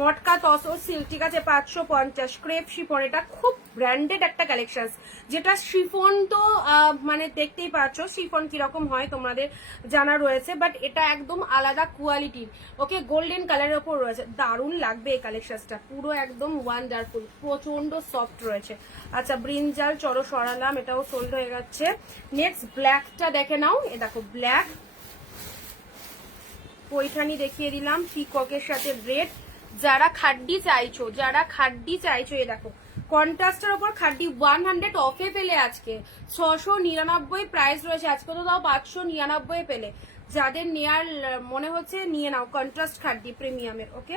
matka tussar silk, ঠিক আছে, 550, ক্রেপ শিফন, এটা খুব ব্র্যান্ডেড একটা কালেকশন, যেটা শিফন তো মানে দেখতেই পাচ্ছ শিফন কিরকম হয় তোমাদের জানা রয়েছে, বাট এটা একদম আলাদা কোয়ালিটির। ওকে, গোল্ডেন কালারের ওপর রয়েছে, দারুণ লাগবে এই কালেকশনটা, পুরো একদম ওয়ান্ডারফুল, প্রচন্ড সফট রয়েছে। আচ্ছা, ব্রিনজাল চড়ো সরালাম, এটাও সোল্ড হয়ে যাচ্ছে। নেক্সট ব্ল্যাকটা দেখে নাও, এ দেখো ব্ল্যাক, পৈঠানি দেখিয়ে দিলাম, পিককের সাথে রেড, যারা খাড্ডি চাইছো, এ দেখো কন্ট্রাস্টের ওপর খাড্ডি 100 অফে পেলে আজকে 699 প্রাইস রয়েছে, আজকে তো তাও 599 পেলে, যাদের নেয়ার মনে হচ্ছে নিয়ে নাও, কন্ট্রাস্ট খাড্ডি প্রিমিয়ামের। ওকে,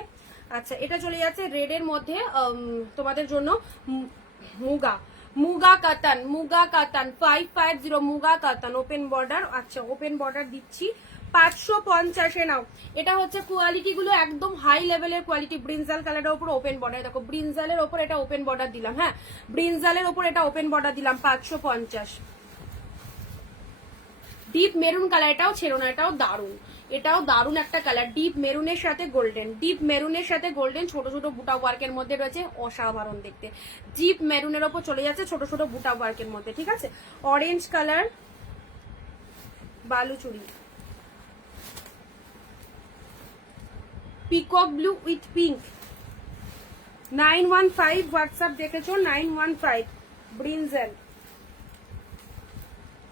আচ্ছা এটা চলে যাচ্ছে রেড এর মধ্যে তোমাদের জন্য মুগা, মুগা কাতান, মুগা কাতান 550 মুগা কাতান ওপেন বর্ডার। আচ্ছা ওপেন বর্ডার দিচ্ছি 550-এ নাও। এটা হচ্ছে কোয়ালিটি গুলো একদম হাই লেভেলের কোয়ালিটি। ব্রিনজাল কালারের উপর ওপেন বর্ডার, দেখো ব্রিনজালের উপর এটা ওপেন বর্ডার দিলাম। হ্যাঁ ব্রিনজালের উপর এটা ওপেন বর্ডার দিলাম 550। ডিপ মেরুন কালার, এটাও ছেড়ো না, এটাও দারুন, এটাও দারুন একটা কালার। ডিপ মেরুনের সাথে গোল্ডেন, ডিপ মেরুনের সাথে গোল্ডেন, ছোট ছোট বুটা ওয়ার্কের মধ্যে রয়েছে, অসাধারণ দেখতে। ডিপ মেরুনের ওপর চলে যাচ্ছে ছোট ছোট বুটা ওয়ার্কের মধ্যে, ঠিক আছে। Orange colour Baluchari, peacock blue with pink 915 WhatsApp দেখেছো 915 ব্রিনজেল।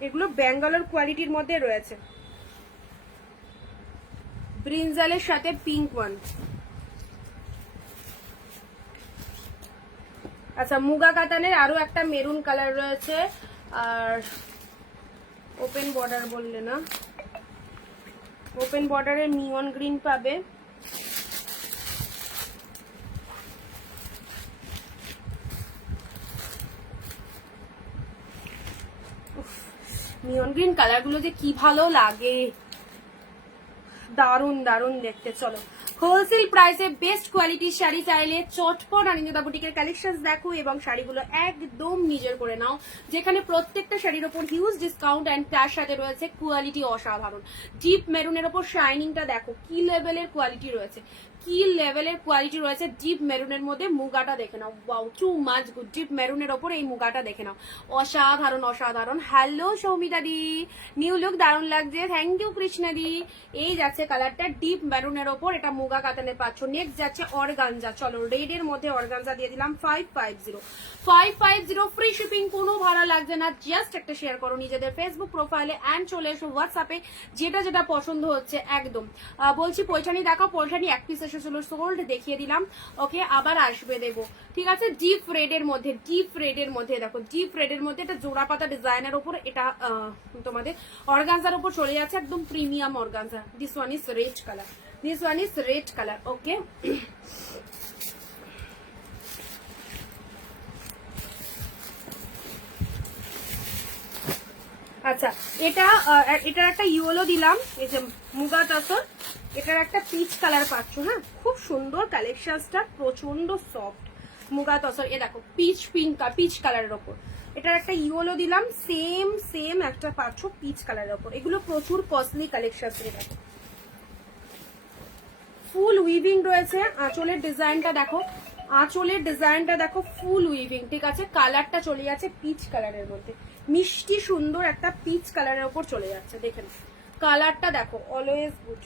এগুলো ব্যাঙ্গালোর কোয়ালিটির মধ্যে রয়েছে। ব্রিনজালের সাথে পিঙ্ক ওয়ান। আচ্ছা মুগা কাতানের আরো একটা মেরুন কালার রয়েছে। আর ওপেন বর্ডার বললে না, ওপেন বর্ডারে নিয়ন গ্রিন পাবে। নিয়ন গ্রিন কালার গুলো যে কি ভালো লাগে, দারুন দারুন দেখতে। চলো হোলসেল প্রাইসে বেস্ট কোয়ালিটির শাড়ি চাইলে চটপট অনিন্দিতা বুটিকের কালেকশনস দেখো এবং শাড়িগুলো একদম নিজের করে নাও, যেখানে প্রত্যেকটা শাড়ির ওপর হিউজ ডিসকাউন্ট অ্যান্ড তার সাথে রয়েছে কোয়ালিটি অসাধারণ। ডিপ মেরুনের ওপর শাইনিংটা দেখো কি লেভেলের কোয়ালিটি রয়েছে, কি লেভেলের কোয়ালিটি রয়েছে। ডিপ মেরুনের মধ্যে মুগাটা দেখে নাও, wow too much good. Deep মেরুনের ওপর এই মুগাটা দেখে নাও, অসাধারণ অসাধারণ। হ্যালো সৌমিতা দি, নিউ লুক দারুণ লাগছে, থ্যাংক ইউ কৃষ্ণা দি। এই যাচ্ছে কালারটা ডিপ মেরুনের ওপর, এটা মুগা কাতানের পাচ্ছ। নেক্সট যাচ্ছে অর্গানজা, চলো রেড এর মধ্যে অর্গানজা দিয়ে দিলাম 550 ফ্রি শিপিং, কোনো ভাড়া লাগছে না। জাস্ট একটা শেয়ার করো নিজেদের ফেসবুক প্রোফাইলে অ্যান্ড চলে এসো হোয়াটসঅ্যাপে, যেটা যেটা পছন্দ হচ্ছে একদম। বলছি পৈঠানি দেখাও, পৈঠানি এক পিস এসেছিল সোল্ড, দেখিয়ে দিলাম। ওকে আবার আসবে দেবো, ঠিক আছে। ডিপ রেডের মধ্যে, ডিপ রেডের মধ্যে দেখো, ডিপ রেডের মধ্যে এটা জোড়া পাতা ডিজাইনের উপর, এটা তোমাদের অর্গানজার উপর চলে যাচ্ছে, একদম premium organza. This one is red colour, this one is red colour. Okay আচ্ছা এটার একটা ইয়েলো দিলাম, এই যে মুগা তাসর, এটার একটা পিচ কালার পাচ্ছ। হ্যাঁ খুব সুন্দর কালেকশনসটা, প্রচন্ড সফট মুগা তসর। এ দেখো পিচ পিঙ্ক, পিচ কালারের ওপর এটার একটা ইয়েলো দিলাম, সেম সেম একটা পাচ্ছ পিচ কালারের ওপর। এগুলো প্রচুর কস্টলি কালেকশন। দেখো ফুল উইভিং রয়েছে, আঁচলের ডিজাইনটা দেখো, আঁচলের ডিজাইনটা দেখো ফুল উইভিং, ঠিক আছে। কালারটা চলে যাচ্ছে পিচ কালারের মধ্যে, মিষ্টি সুন্দর একটা পিচ কালারের উপর চলে যাচ্ছে। দেখেন কালারটা দেখো, অলওয়েজ গুড।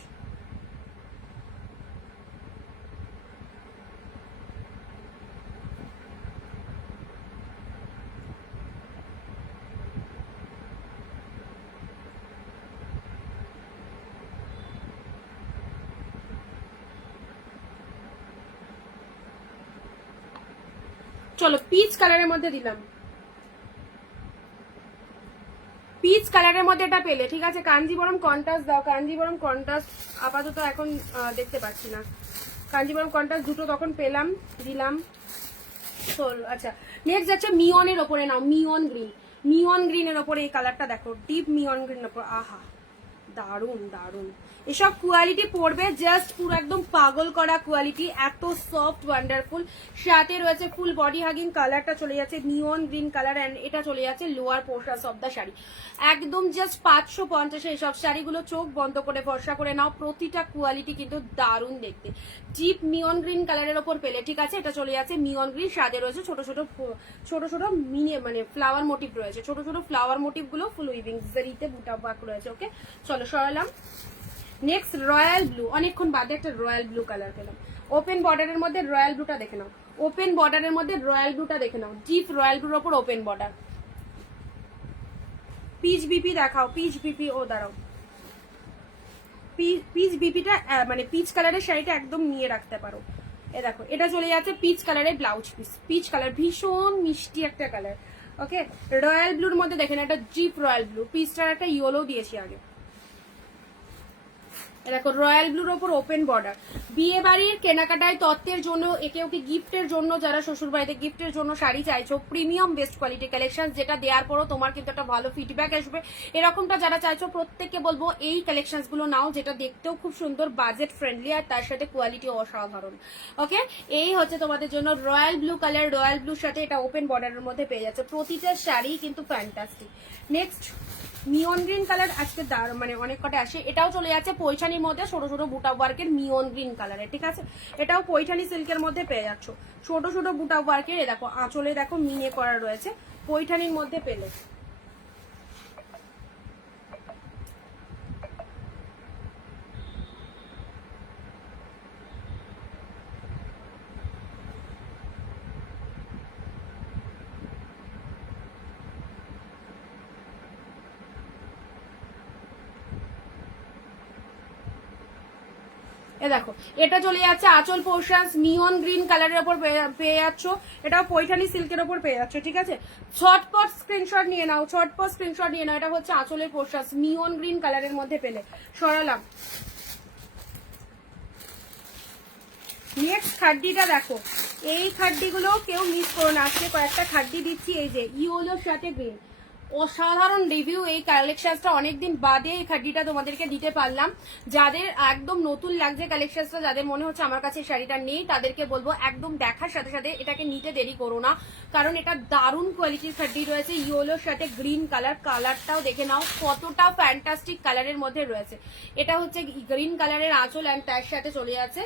চলো পিচ কালারের মধ্যে দিলাম, পিচ কালারের মধ্যে এটা পেলে, ঠিক আছে। কাঞ্জিবরম কন্ট্রাস্ট দাও, কাঞ্জিবরম কন্ট্রাস্ট আপাতত এখন দেখতে পাচ্ছি না। কাঞ্জিবরম কন্ট্রাস্ট দুটো তখন পেলাম, দিলাম। আচ্ছা নেক্সট যাচ্ছে মিয়নের ওপরে নাও, মিয়ন গ্রিন, মিয়ন গ্রিনের ওপরে এই কালারটা দেখো, ডিপ মিয়ন গ্রিনের ওপর, আহা দারুন দারুন। এসব কোয়ালিটি পড়বে জাস্ট পুরো একদম পাগল করা কোয়ালিটি, এত সফট ওয়ান্ডারফুল। সাথে রয়েছে ফুল বডি হাগিং, কালারটা চলে যাচ্ছে নিয়ন গ্রিন কালার অ্যান্ড এটা চলে যাচ্ছে lower portions of the sari. একদম জাস্ট 550 এইসব শাড়িগুলো চোখ বন্ধ করে ভরসা করে নাও, প্রতিটা কোয়ালিটি কিন্তু দারুণ দেখতে। ডিপ মিয়ন গ্রিন কালারের ওপর পেলে, ঠিক আছে। এটা চলে যাচ্ছে মিয়ন গ্রিন, সাথে রয়েছে ছোট ছোট ছোট ছোট মিনি মানে ফ্লাওয়ার মোটিভ রয়েছে, ছোট ছোট ফ্লাওয়ার মোটিভ গুলো ফুল উইভিং জারিতে বুটা বাক রয়েছে। ওকে চলো সরালাম। নেক্সট রয়্যাল ব্লু, অনেকক্ষণ বাদে একটা রয়্যাল ব্লু কালার পেলাম। ওপেন বর্ডারের মধ্যে রয়্যাল ব্লুটা দেখে নাও, ওপেন বর্ডারের মধ্যে রয়্যাল ব্লুটা দেখে নাও, ডিপ রয়্যাল ব্লুর ওপর ওপেন বর্ডার। পিচ বিপি দেখাও, পিচ বিপি, ও দাঁড়াও, পিচ বিপিটা মানে পিচ কালারের শাড়িটা একদম নিয়ে রাখতে পারো। এ দেখো এটা চলে যাচ্ছে পিচ কালারের ব্লাউজ পিস, পিচ কালার ভীষণ মিষ্টি একটা কালার। ওকে রয়্যাল ব্লুর মধ্যে দেখেন একটা ডিপ রয়্যাল ব্লু, পিচটার একটা ইয়েলো দিয়েছি আগে। দেখো রয়্যাল ব্লুর ওপর ওপেন বর্ডার, বিয়ে বাড়ির কেনাকাটায় তত্ত্বের জন্য, একে ওকে গিফটের জন্য, যারা শ্বশুর বাড়িতে গিফটের জন্য শাড়ি চাইছো, প্রিমিয়াম বেস্ট কোয়ালিটি কালেকশন, যেটা দেওয়ার পরও তোমার কিন্তু একটা ভালো ফিডব্যাক আসবে, এরকমটা যারা চাইছো প্রত্যেককে বলবো এই কালেকশন গুলো নাও, যেটা দেখতেও খুব সুন্দর, বাজেট ফ্রেন্ডলি, আর তার সাথে কোয়ালিটি অসাধারণ। ওকে, এই হচ্ছে তোমাদের জন্য রয়্যাল ব্লু কালার, রয়্যাল ব্লুর সাথে এটা ওপেন বর্ডারের মধ্যে পেয়ে যাচ্ছে, প্রতিটা শাড়ি কিন্তু ফ্যান্টাস্টিক। নেক্সট মিয়ন গ্রিন কালার, আজকে মানে অনেক কটা আসে, এটাও চলে যাচ্ছে পৈঠানির মধ্যে, ছোট ছোট বুটা ওয়ার্কের মিয়ন গ্রিন কালারের, ঠিক আছে, এটাও পৈঠানি সিল্কের মধ্যে পেয়ে যাচ্ছ, ছোট ছোট বুটা ওয়ার্কের, দেখো আঁচলে দেখো মিনে করা রয়েছে, পৈঠানির মধ্যে পেলে। এ দেখো এটা চলে যাচ্ছে আঁচল পোর্শন নিয়ন গ্রিন কালারের উপর পেয়ে যাচ্ছ, এটাও পৈঠানি সিল্কের উপর পেয়ে যাচ্ছ, ঠিক আছে, ছটপট স্ক্রিনশট নিয়ে নাও, ছটপট স্ক্রিনশট নিয়ে নাও, এটা হচ্ছে আঁচলের পোর্শন নিয়ন গ্রিন কালারের মধ্যে পেলে। সরালাম। নেক্সট খাড্ডিটা দেখো, এই খাড্ডিগুলো কেউ মিস করো না, আজকে কয়েকটা খাড্ডি দিচ্ছি, এই যে ইয়েলোর সাথে গ্রিন, অসাধারণ রিভিউ, এই কালেকশনটা অনেকদিন বাদে এই খাড্ডিটা তোমাদেরকে দিতে পারলাম, যাদের একদম নতুন লাগছে কালেকশনটা, যাদের মনে হচ্ছে আমার কাছে শাড়িটা নেই, তাদেরকে বলবো একদম দেখার সাথে সাথে এটাকে নিতে দেরি করো না, কারণ এটা দারুণ কোয়ালিটির খাড্ডি রয়েছে, ইয়েলোর সাথে গ্রিন কালার, কালারটাও দেখে নাও কতটা ফ্যান্টাস্টিক কালারের মধ্যে রয়েছে, এটা হচ্ছে গ্রিন কালারের আঁচল, অ্যান্ড তার সাথে চলে যাচ্ছে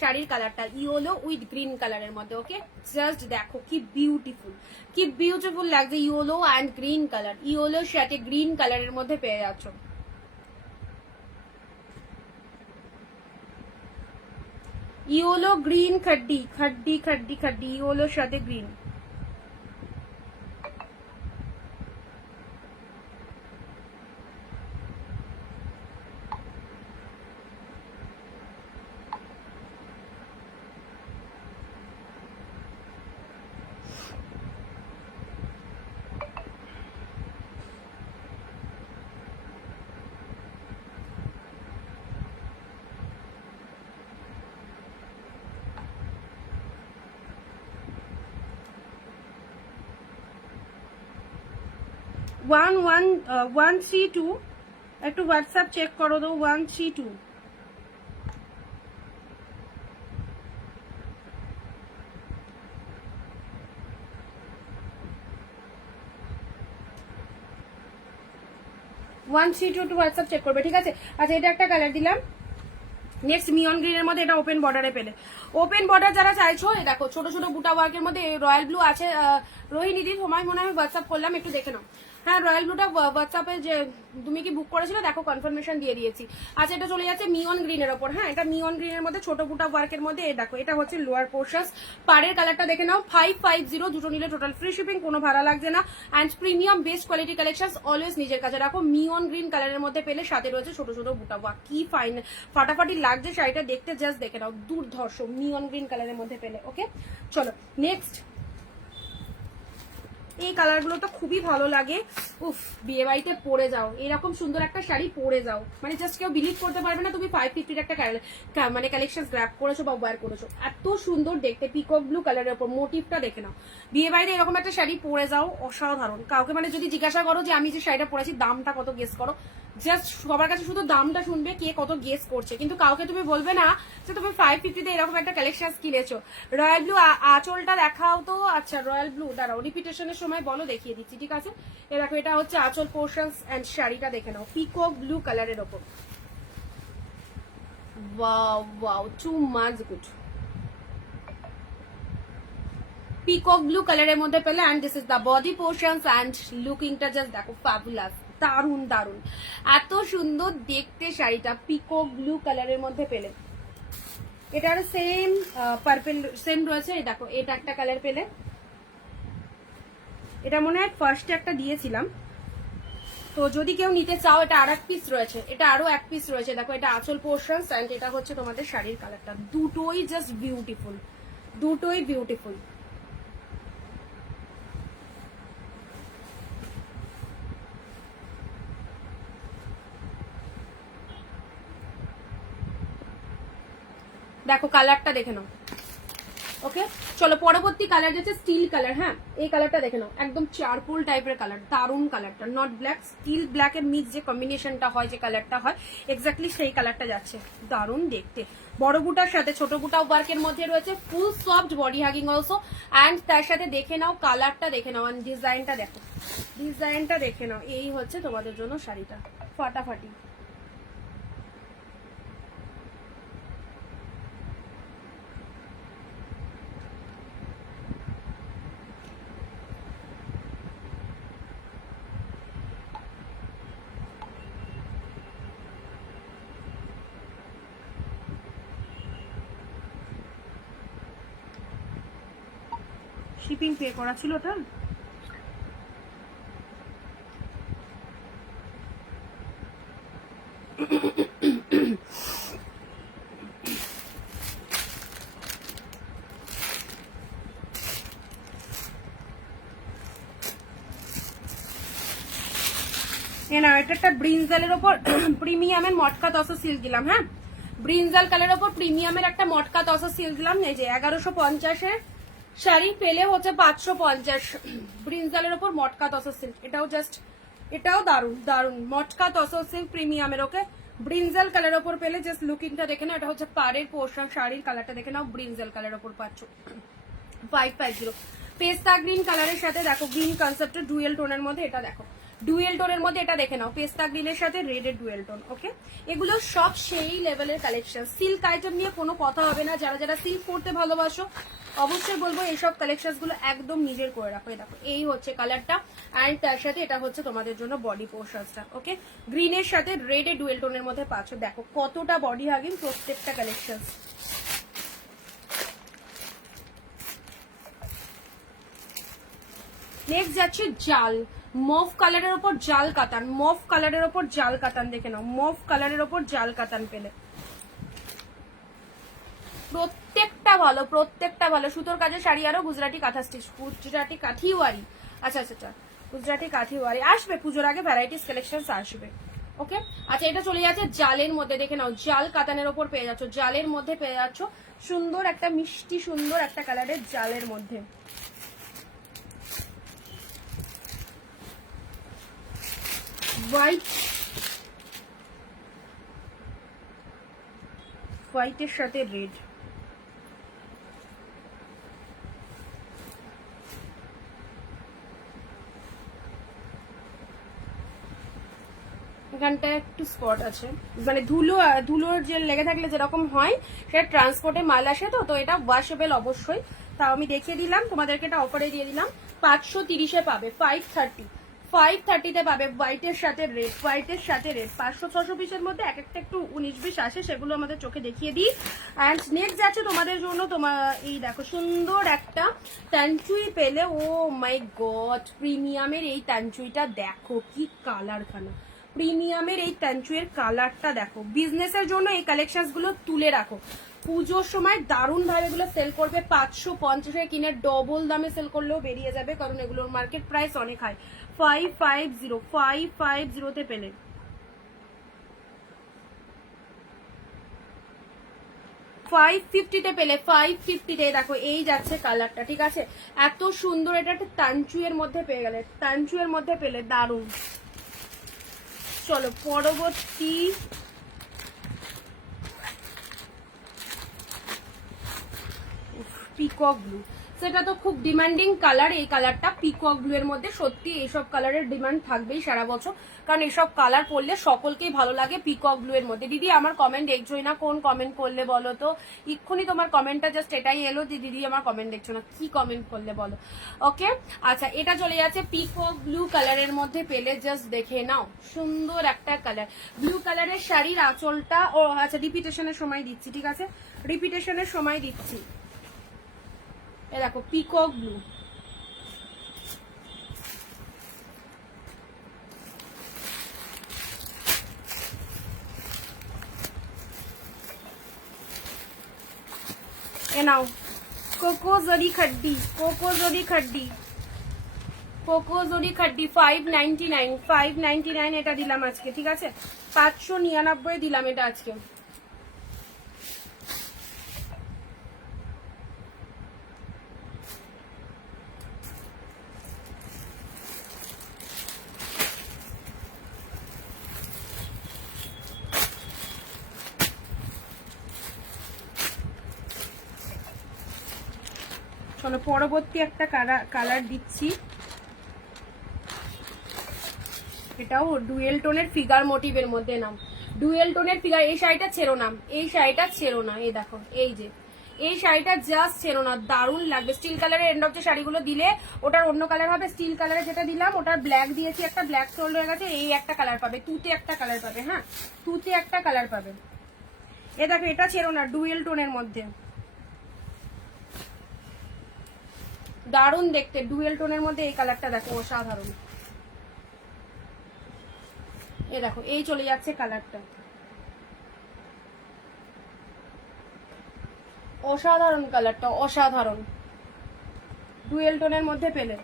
শাড়ির কালারটা ইয়েলো উইথ গ্রিন কালারের মধ্যে। ওকে, জাস্ট দেখো কি বিউটিফুল, কি বিউটিফুল লাগছে, ইয়েলো অ্যান্ড গ্রিন কালার, ইয়েলোর সাথে গ্রিন কালারের মধ্যে পেয়ে যাচ্ছ। ইয়েলো গ্রিন খাড্ডি খাড্ডি খাড্ডি খাড্ডি, ইয়েলোর সাথে গ্রিন। ওয়ান ওয়ান 132, একটু হোয়াটসঅ্যাপ চেক করো তো, 132। একটু হোয়াটসঅ্যাপ চেক করবে, ঠিক আছে। আচ্ছা, এটা একটা কালার দিলাম। নেক্সট মিয়ন গ্রিনের মধ্যে, এটা ওপেন বর্ডারে পেলে, ওপেন বর্ডার যারা চাইছো, দেখো ছোট ছোট বুটা ওয়ার্কের মধ্যে রয়্যাল ব্লু আছে, রোহিণী দি তোমায় মনে হয় হোয়াটসঅ্যাপ করলাম, একটু দেখে নাও। হ্যাঁ, রয়্যাল ব্লুটা হোয়াটসঅ্যাপে যে তুমি কি বুক করেছিল দেখো, কনফার্মেশন দিয়ে দিয়েছি। আচ্ছা, এটা চলে যাচ্ছে মিয়ন গ্রিনের ওপর, হ্যাঁ, এটা মিয়ন গ্রিনের মধ্যে ছোট বুটা ওয়ার্কের মধ্যে, দেখো এটা হচ্ছে লোয়ার পোর্শন, পাড়ের কালারটা দেখে নাও, 550, দুটো নিলে টোটাল ফ্রি শিপিং, কোনো ভাড়া লাগছে না, and premium best quality collection always নিজের কাছে রাখো, মিয়ন গ্রিন কালারের মধ্যে পেলে, সাথে রয়েছে ছোট ছোট বুটা ওয়ার্ক, কি ফাইন ফাটাফাটি লাগছে শাড়িটা দেখতে, জাস্ট দেখে নাও, দুর্ধর্ষ মিয়ন গ্রিন কালারের মধ্যে পেলে। ওকে, চলো নেক্সট, এই কালারগুলো তো খুবই ভালো লাগে, উফ, বিয়ে বাড়িতে পরে যাও এরকম সুন্দর একটা শাড়ি পরে যাও, মানে জাস্ট কেউ বিলিভ করতে পারবে না তুমি 550 একটা মানে কালেকশন গ্র্যাব করেছো বা ওয়্যার করেছো, এত সুন্দর দেখতে, পিকক ব্লু কালারের উপর মোটিভটা দেখে নাও, বিয়ে বাড়িতে এরকম একটা শাড়ি পরে যাও, অসাধারণ। কাউকে মানে যদি জিজ্ঞাসা করো যে আমি যে শাড়িটা পরেছি দামটা কত, গেস করো, জাস্ট সবার কাছে শুধু দামটা শুনবে কে কত গেস করছে, কিন্তু কাউকে তুমি বলবে না যে তুমি 550 এরকম একটা কালেকশন কিনেছো। রয়্যাল ব্লু আঁচলটা দেখাও তো, আচ্ছা রয়্যাল ব্লু দাঁড়াও, রিপিটেশনের সময় বলো, দেখিয়ে দিচ্ছি, ঠিক আছে। এ দেখো, এটা হচ্ছে আঁচল পোর্শন এন্ড শাড়িটা দেখে নাও, পিকক ব্লু কালারের ওপর, wow wow, too much good, peacock blue কালারের মধ্যে পেলে, and this is the body portion, and লুকিংটা জাস্ট দেখো ফ্যাবুলাস, দারুন দারুন, এত সুন্দর দেখতে শাড়িটা, পিকক ব্লু কালারের মধ্যে পেলে, এটার সেম পার্পল সেম রয়েছে, দেখো এটা একটা কালার পেলে, এটা মনে হয় ফার্স্টে একটা দিয়েছিলাম, তো যদি কেউ নিতে চাও এটা আর এক পিস রয়েছে, এটা আরো এক পিস রয়েছে, দেখো এটা আঁচল পোর্শন, এন্ড এটা হচ্ছে তোমাদের শাড়ির কালারটা, দুটোই জাস্ট বিউটিফুল, দুটোই বিউটিফুল। দেখো কালারটা দেখে নাও। ওকে চলো পরবর্তী কালার যাচ্ছে স্টিল কালার। হ্যাঁ এই কালারটা দেখে নাও, একদম চারকোল টাইপের কালার, দারুন কালারটা, নট ব্ল্যাক, স্টিল ব্ল্যাক এর মিক্স যে কম্বিনেশনটা হয়, যে কালারটা হয় এক্স্যাক্টলি সেই কালারটা যাচ্ছে, দারুন দেখতে। বড় বুটার সাথে ছোট বুটা ওয়ার্কের মধ্যে রয়েছে, full soft body hugging also. And তার সাথে দেখে নাও কালারটা দেখে নাও, অ্যান্ড ডিজাইনটা দেখো, ডিজাইনটা দেখে নাও। এই হচ্ছে তোমাদের জন্য শাড়িটা, ফাটাফাটি। শিপিং পে করা ছিল ওটা। না এটা একটা ব্রিনজালের ওপর প্রিমিয়ামের মটকা তসা সিল্ক দিলাম। হ্যাঁ ব্রিনজাল কালার ওপর প্রিমিয়ামের একটা মটকা তসা সিল্ক দিলাম। এই যে 1150-এর শাড়ি পেলে হচ্ছে 550। ব্রিনজালের ওপর মটকা তসা সিল্ক, এটাও জাস্ট, এটাও দারুন দারুন মটকা তসা সিল্ক প্রিমিয়ামের। ওকে ব্রিনজাল কালার ওপর পেলে জাস্ট লুকিংটা দেখে নাও, এটা হচ্ছে পাড়ের পোর্শন, শাড়ির কালারটা দেখে নাও, ব্রিনজাল কালার ওপর পাচ্ছ 550। পেস্তা গ্রিন কালারের সাথে দেখো গ্রিন কনসেপ্টের ডুয়েল টোনের মধ্যে, এটা দেখো ডুয়েল টোনের মধ্যে, এটা দেখে নাও পেস্তা গ্রিনের সাথে রেডের ডুয়েল টোন। ওকে এগুলো সব সেই লেভেলের কালেকশন, সিল্ক আইটেম নিয়ে কোনো কথা হবে না। যারা যারা সিল্ক পরতে ভালোবাসো অবশ্যই বলবো এইসব কালেকশন গুলো একদম নিজের করে রাখো। দেখো এই হচ্ছে কালারটা, অ্যান্ড তার সাথে এটা হচ্ছে তোমাদের জন্য বডি পোর্শনটা। ওকে গ্রিনের সাথে রেডে ডুয়েল টোনের মধ্যে পাচ্ছ, দেখো কতটা বডি হাগিং প্রত্যেকটা কালেকশন। নেক্সট যাচ্ছে জাল, মভ কালারের ওপর জাল কাতান, মভ কালারের ওপর জাল কাতান দেখে নাও, মভ কালারের ওপর জাল কাতান পেলে প্রত্যেকটা ভালো, প্রত্যেকটা ভালো। সুতোর কাজের শাড়ি আরো গুজরাটি কাঁথা স্টিচ, গুজরাটি কাঠিওয়ারি, আচ্ছা আচ্ছা আচ্ছা গুজরাটি কাঠিওয়ারি আসবে পুজোর আগে, ভ্যারাইটিস কালেকশন আসবে। ওকে আচ্ছা এটা চলে যাচ্ছে জালের মধ্যে, দেখে নাও জাল কাতানের ওপর পেয়ে যাচ্ছ, জালের মধ্যে পেয়ে যাচ্ছ সুন্দর একটা মিষ্টি সুন্দর একটা কালারের জালের মধ্যে। হোয়াইট, হোয়াইটের সাথে রেড, এখানটা একটু স্পট আছে, মানে ধুলোর যে লেগে থাকলে যেরকম হয় সেটা ট্রান্সপোর্টে মাল আসে, তো এটা ওয়াশেবল অবশ্যই। তাও আমি দেখিয়ে দিলাম তোমাদেরকে, এটা অফারে দিয়ে দিলাম 530-এ পাবে, 530-তে পাবে হোয়াইটের সাথে রেড, হোয়াইটের সাথে রেড। 500-600 পিসের মধ্যে এক একটা একটু 19-20 আসে, সেগুলো আমাদের চোখে দেখিয়ে দিই। অ্যান্ড নেক্সট যাচ্ছে তোমাদের জন্য, তোমার এই দেখো সুন্দর একটা তানচুই পেলে, ও মাই গড প্রিমিয়ামের এই তানচুইটা দেখো কি কালার খানা, প্রিমিয়ামের এই তানচুয়ের কালারটা দেখো। বিজনেসের জন্য এই কালেকশন গুলো তুলে রাখো, পুজোর সময় দারুণ ভাবে এগুলো সেল করবে। 550-এ কিনে ডবল দামে সেল করলেও বেরিয়ে যাবে, কারণ এগুলোর মার্কেট প্রাইস অনেক হাই। 550-তে পেলে, পেলে 550-তে দেখো এই যাচ্ছে কালারটা, ঠিক আছে এত সুন্দর। এটা একটা তানচুয়ের মধ্যে পেয়ে গেলে, তানচুয়ের মধ্যে পেলে দারুণ। চলো পরবর্তী পিকক ব্লু, সেটা তো খুব ডিমান্ডিং কালার। এই কালারটা পিকক ব্লু এর মধ্যে, সত্যি এইসব কালারের ডিমান্ড থাকবেই সারা বছর, কারণ এইসব কালার পরলে সকলকেই ভালো লাগে। পিকক ব্লু এর মধ্যে দিদি আমার কমেন্ট দেখছোই না, কোন কমেন্ট করলে বলো তো? এক্ষুনি তোমার কমেন্টটা জাস্ট এটাই এলো যে দিদি আমার কমেন্ট দেখছো না, কি কমেন্ট করলে বলো? ওকে আচ্ছা এটা চলে যাচ্ছে পিকক ব্লু কালারের মধ্যে পেলে, জাস্ট দেখে নাও সুন্দর একটা কালার। ব্লু কালারের শাড়ির আঁচলটা, ও আচ্ছা রিপিটেশনের সময় দিচ্ছি, ঠিক আছে রিপিটেশনের সময় দিচ্ছি। এ দেখো পিকক ব্লু, এ নাও কোকোজরি খাড্ডি, কোকোজরি খাড্ডি, কোকোজরি খাড্ডি 599 এটা দিলাম আজকে, ঠিক আছে 599 দিলাম এটা আজকে। মানে পরবর্তী একটা কালার দিচ্ছি, এটাও ডুয়েল টোনের ফিগার মোটিভের মধ্যে। নাম ডুয়েল টোনের ফিগার। এই শাড়িটা ছেড়ো না, এই শাড়িটা ছেড়ো না। এই দেখো, এই যে এই শাড়িটা জাস্ট ছেড়ো না, দারুণ লাগবে। স্টিল কালারের এন্ড অফ যে শাড়িগুলো দিলে ওটার অন্য কালার হবে, স্টিল কালারে যেটা দিলাম ওটার ব্ল্যাক দিয়েছি, একটা ব্ল্যাক সোল্ড হয়ে গেছে। এই একটা কালার পাবে, তুতে একটা কালার পাবে। হ্যাঁ, তুতে একটা কালার পাবে। এ দেখো, এটা ছেড়ো না, ডুয়েল টোনের মধ্যে দারুণ দেখতে। ডুয়েল টোনের মধ্যে এই কালারটা দেখো, অসাধারণ। এ দেখো, এই চলে যাচ্ছে কালারটা, অসাধারণ কালারটা, অসাধারণ। ডুয়েল টোনের মধ্যে পেলে।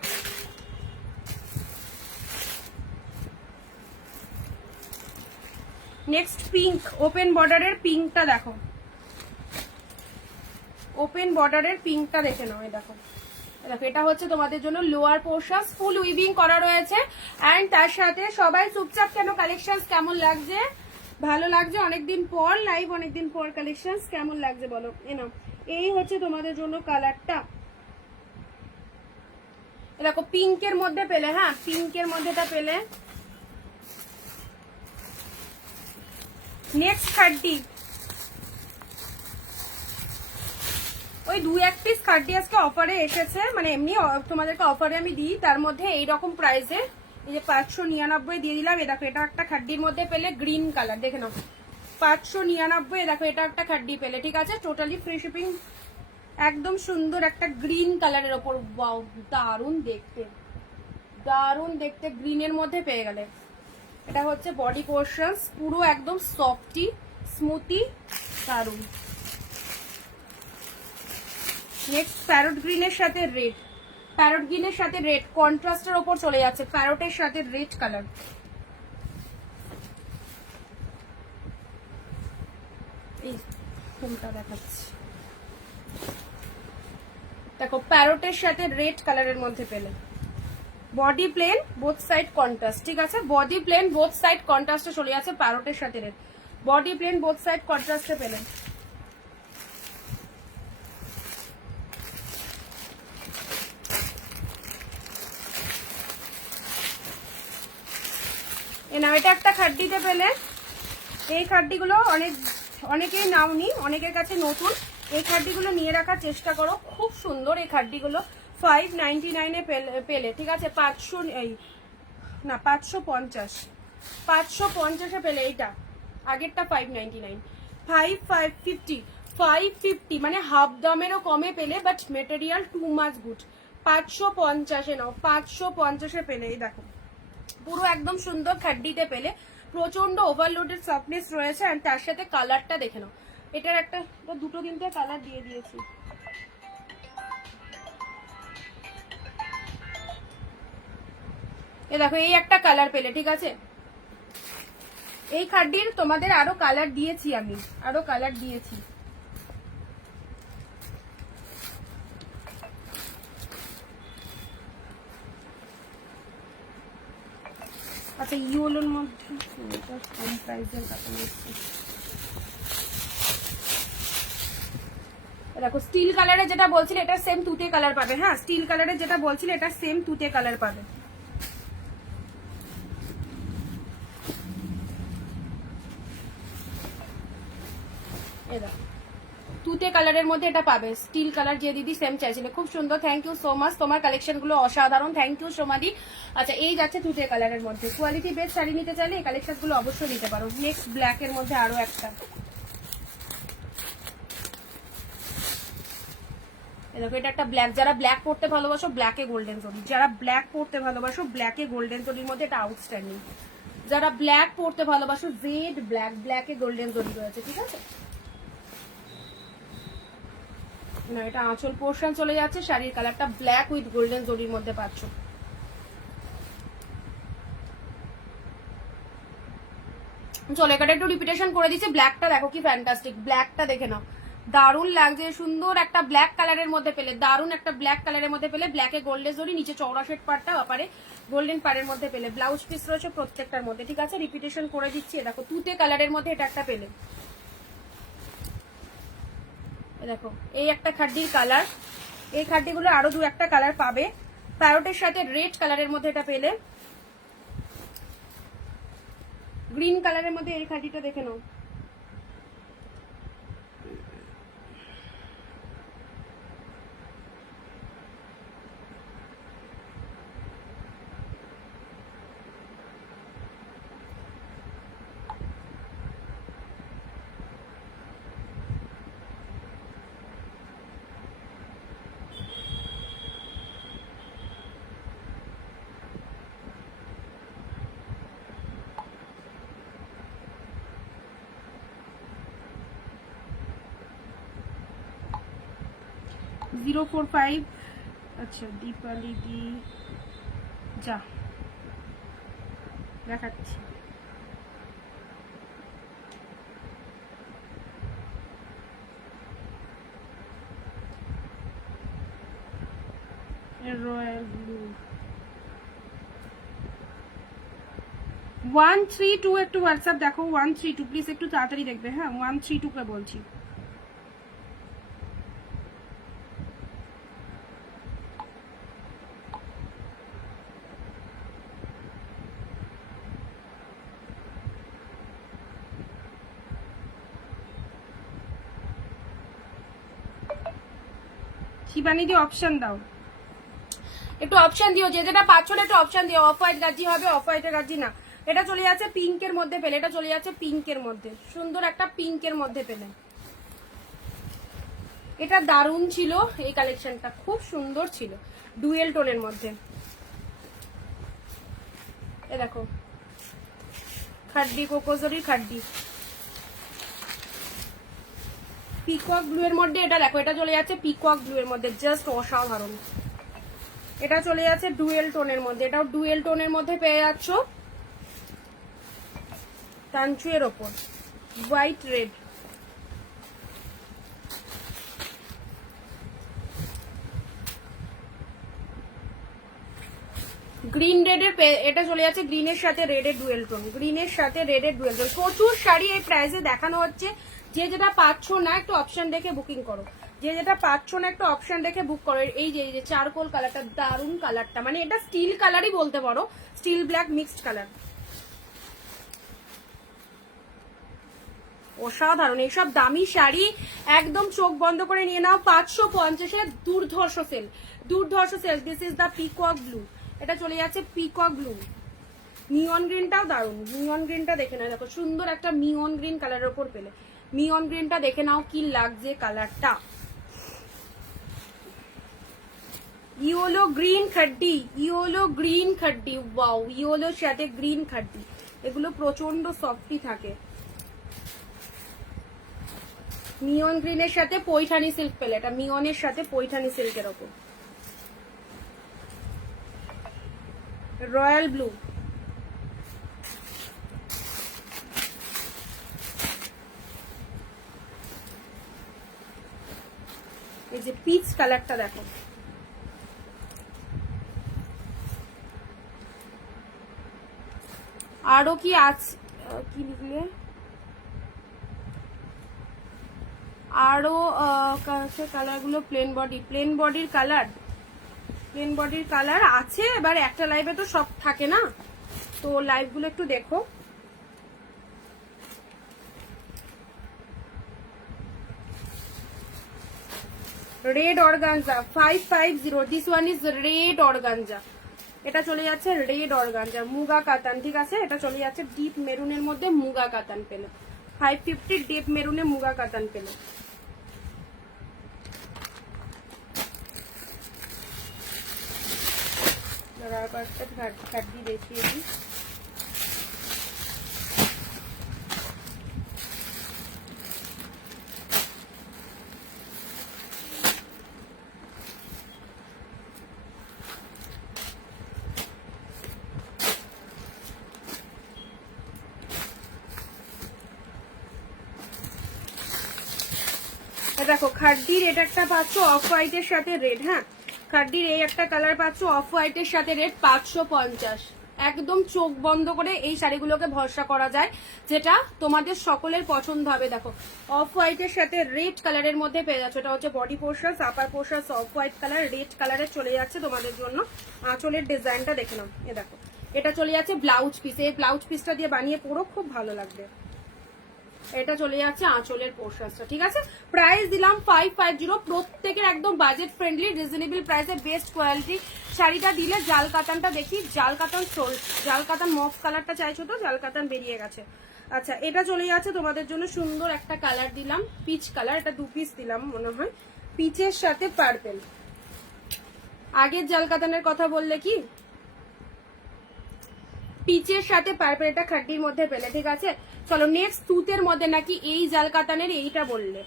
নেক্সট পিঙ্ক, ওপেন বর্ডারের পিঙ্কটা দেখো, ওপেন বর্ডারের পিঙ্কটা দেখে নাও। এই দেখো, দেখো এটা হচ্ছে তোমাদের জন্য লোয়ার পোর্শন, ফুল উইভিং করা রয়েছে। অ্যান্ড তার সাথে সবাই চুপচাপ কেন, কালেকশন কেমন লাগছে? ভালো লাগছে? অনেকদিন পর লাইভ, অনেকদিন পর কালেকশন কেমন লাগছে বলো। এনাও, এই হচ্ছে তোমাদের জন্য কালারটা। দেখো পিঙ্কের মধ্যে পেলে, হ্যাঁ পিঙ্কের মধ্যেটা পেলে। নেক্সট খাড্ডি, ওই 2-1 পিস খাড্ডি আজকে অফারে এসেছে, মানে এমনি তোমাদেরকে অফারে আমি দিই, তার মধ্যে এইরকম প্রাইসে এই যে 599 দিয়ে দিলাম। এ দেখো, এটা একটা খাড্ডির মধ্যে পেলে, গ্রিন কালার, দেখে নাও 599। দেখো এটা একটা খাড্ডি পেলে, ঠিক আছে, টোটালি ফ্রি শিপিং। একদম সুন্দর একটা গ্রিন কালারের ওপর, ওয়াও দারুণ দেখতে, দারুণ দেখতে, গ্রিনের মধ্যে পেয়ে গেলে। এটা হচ্ছে বডি পোর্শন, পুরো একদম সফটি স্মুথি, দারুণ। নেক্সট প্যারট গ্রিনের সাথে রেড, প্যারট গ্রিনের সাথে রেড কন্ট্রাস্টের ওপর চলে যাচ্ছে, প্যারটের সাথে রেড কালার। এই কোনটা দেখাচ্ছি, দেখো প্যারটের সাথে রেড কালারের মধ্যে পেলে। Body plain, both side contrast, ঠিক আছে, বডি প্লেন বোথ সাইড কন্ট্রাস্টে চলে যাচ্ছে, প্যারটের সাথে red, body plain both side কন্ট্রাস্টে পেলেন। এটা একটা খাড্ডিতে পেলে। এই খাড্ডিগুলো অনেকেই নাওনি, অনেকের কাছে নতুন। এই খাড্ডিগুলো নিয়ে রাখার চেষ্টা করো, খুব সুন্দর এই খাড্ডিগুলো। 599 পেলে, ঠিক আছে, 550 পেলে। এইটা আগেরটা 599, 550 মানে হাফ দামেরও কমে পেলে, but material two much good. 550 নাও, 550 পেলে। এই দেখো, পুরো একদম সুন্দর খাড্ডিতে পেলে, প্রচন্ড ওভারলোডেড সফটনেস রয়েছে। আর তার সাথে কালারটা দেখে নাও, এটার একটা দুটো তিনটে কালার দিয়ে দিয়েছি। এ দেখো, এই একটা কালার পেলে, ঠিক আছে। এই খাড্ডির তোমাদের আরো কালার দিয়েছি, আমি আরো কালার দিয়েছি। আচ্ছা, ইয়েলোর মধ্যে কম প্রাইসের কাপড় এসেছে। দেখো স্টিল কালারে যেটা বলছিলে এটা সেম তুতে কালার পাবে। হ্যাঁ, স্টিল কালারে যেটা বলছিলে এটা সেম তুতে কালার পাবে। তুতে কালারের মধ্যে এটা পাবে, স্টিল কালার যে দিদি সেম চাইছিলে, খুব সুন্দর। থ্যাংক ইউ সো মাচ, তোমার কালেকশন গুলো অসাধারণ, থ্যাংক ইউ সোমাদি। আচ্ছা, এই যাচ্ছে তুতে কালারের মধ্যে, কোয়ালিটি বেস্ট শাড়ি নিতে চাইলে এই কালেকশন গুলো অবশ্যই নিতে পারো। নেক্সট ব্ল্যাক এর মধ্যে আরো একটা, দেখো এটা একটা ব্ল্যাক। যারা ব্ল্যাক পড়তে ভালোবাসো ব্ল্যাকে গোল্ডেন জরি, যারা ব্ল্যাক পড়তে ভালোবাসো ব্ল্যাকে গোল্ডেন জরির মধ্যে এটা আউটস্ট্যান্ডিং। যারা ব্ল্যাক পড়তে ভালোবাসো জেড ব্ল্যাক, ব্ল্যাকে গোল্ডেন জরি রয়েছে, ঠিক আছে। না, এটা আঁচল পোর্শন চলে যাচ্ছে, শাড়ির কালারটা ব্ল্যাক উইথ গোল্ডেন জরির মধ্যে পাচ্ছ। চলো এটা একটু রিপিটেশন করে দিচ্ছি। ব্ল্যাকটা দেখো কি ফ্যান্টাস্টিক, ব্ল্যাকটা দেখে নাও, দারুণ লাগছে, সুন্দর একটা ব্ল্যাক কালারের মধ্যে পেলে, দারুণ একটা ব্ল্যাক কালারের মধ্যে পেলে, ব্ল্যাকে গোল্ডেন জরি, নিচে চওড়া শেড পাড়টা, ব্যাপারে গোল্ডেন পাড়ের মধ্যে পেলে। ব্লাউজ পিস রয়েছে প্রত্যেকটার মধ্যে, ঠিক আছে, রিপিটেশন করে দিচ্ছি। দেখো তুতে কালারের মধ্যে এটা একটা পেলে, দেখো এই একটা খাড্ডির কালার, এই খাড্ডিগুলো আরো দু একটা কালার পাবে। প্যারোটের সাথে রেড কালারের মধ্যে এটা পেলে, গ্রিন কালারের মধ্যে এই খাড্ডিটা দেখে নাও। (045) আচ্ছা দীপালি দি যা দেখাচ্ছি। রয়্যাল ব্লু 132 একটু হোয়াটসঅ্যাপ দেখো 132 প্লিজ একটু তাড়াতাড়ি দেখবে। হ্যাঁ 132 কে বলছি। শিবানী দি অপশন দাও, একটু অপশন দিও, যে যেটা পাচ্ছ না একটু অপশন দিও। অফ হোয়াইট গাজি হবে, অফ হোয়াইটের গাজি না। এটা চলে যাচ্ছে পিঙ্কের মধ্যে পেলে, এটা চলে যাচ্ছে পিঙ্কের মধ্যে, সুন্দর একটা পিঙ্কের মধ্যে পেলে। এটা দারুণ ছিল, এই কালেকশনটা খুব সুন্দর ছিল, ডুয়েল টোনের মধ্যে। এ দেখো খাড্ডি, কোকোজরির খাড্ডি, পিকক ব্লু এর মধ্যে। এটা দেখো এটা চলে যাচ্ছে পিকক ব্লু এর মধ্যে, জাস্ট অসাধারণ। এটা চলে যাচ্ছে ডুয়েল টোনের মধ্যে, এটাও ডুয়েল টোনের মধ্যে পেয়ে যাচ্ছ তানচুয়ের ওপর, হোয়াইট রেড। গ্রিন রেডের এটা চলে যাচ্ছে গ্রিনের সাথে রেডের ডুয়েল টোন, গ্রিনের সাথে রেডের ডুয়েল টোন। প্রচুর শাড়ি এই প্রাইসে দেখানো হচ্ছে। যে যেটা পাচ্ছ না একটু অপশন দেখে বুকিং করো, যে যেটা পাচ্ছ না একটু অপশন দেখে বুক করো। এই যে চারকোল কালারটা, দারুন কালারটা, মানে এটা স্টিল কালারই বলতে পারো, স্টিল ব্ল্যাক মিক্সড কালার, অসাধারণ। এইসব দামি শাড়ি একদম চোখ বন্ধ করে নিয়ে নাও। 550-এ দুর্ধর্ষ সেল, দুর্ধর্ষ sale. This is the peacock blue, এটা চলে যাচ্ছে পিকক ব্লু। নিয়ন গ্রিনটাও দারুন, নিয়ন গ্রিনটা দেখে নাও, দেখো সুন্দর একটা নিয়ন গ্রিন কালারের উপর পেলে। নিয়ন গ্রিনটা দেখে নাও কি লাগছে কালারটা। Yellow green খাড্ডি, yellow green খাড্ডি, wow, ইয়েলোর সাথে গ্রিন খাড্ডি, এগুলো প্রচন্ড সফটি থাকে। মিয়ন গ্রিনের সাথে পৈঠানি সিল্ক পেলে, এটা মিয়নের সাথে পৈঠানি সিল্কের ওপর। রয়্যাল ব্লু, এই যে পিচ কালারটা দেখো, আরো কি আছে, কি লিখলে আরো কালার গুলো? প্লেন বডি, প্লেন বডির কালার, প্লেন বডির কালার আছে। এবার একটা লাইভে তো সব থাকে না, তো লাইভ গুলো একটু দেখো। Red organza 550, this one is red organza. এটা চলে যাচ্ছে রেড অর্গানজা, মুগা কাতান, ঠিক আছে। এটা চলে যাচ্ছে ডিপ মেরুনের মধ্যে মুগা কাতান পেলে, 550 ডিপ মেরুনে মুগা কাতান পেলে। খাড্ডি দেখিয়ে দিই, দেখো খাড্ডির এটা একটা পাচ্ছ অফ হোয়াইট এর সাথে রেড। হ্যাঁ খাড্ডির এই একটা কালার পাচ্ছ অফ হোয়াইট এর সাথে রেড, 550 একদম চোখ বন্ধ করে এই শাড়িগুলোকে ভরসা করা যায়, যেটা তোমাদের সকলের পছন্দ হবে। দেখো অফ হোয়াইটের সাথে রেড কালারের মধ্যে পেয়ে যাচ্ছে, এটা হচ্ছে বডি পোর্শন, আপার portion off white colour, red কালারে চলে যাচ্ছে তোমাদের জন্য। আঁচলের ডিজাইনটা দেখে নাও, এ দেখো এটা চলে যাচ্ছে ব্লাউজ পিস, এই ব্লাউজ পিসটা দিয়ে বানিয়ে পরো, খুব ভালো লাগবে। এটা চলে যাচ্ছে আঁচলের পোর্শনটা, ঠিক আছে। প্রাইস দিলাম 550, প্রত্যেকের একদম বাজেট ফ্রেন্ডলি রিজনেবল প্রাইসে বেস্ট কোয়ালিটি শাড়িটা দিলে। জাল কাতানটা দেখি, জাল কাতান সোল, জাল কাতান মফ কালারটা চাইছো তো, জাল কাতান বেরিয়ে গেছে। আচ্ছা এটা চলে যাচ্ছে তোমাদের জন্য সুন্দর একটা কালার দিলাম, পিচ কালার, এটা 2 পিস দিলাম মনে হয়, পিচের সাথে পার্পেল। আগের জাল কাতানের কথা বললে কি, পিচের সাথে পার্পেল, এটা খাড্ডির মধ্যে পেলে, ঠিক আছে। চলো নেক্সট তুতের মধ্যে নাকি এই জাল কাতানের, এইটা বললে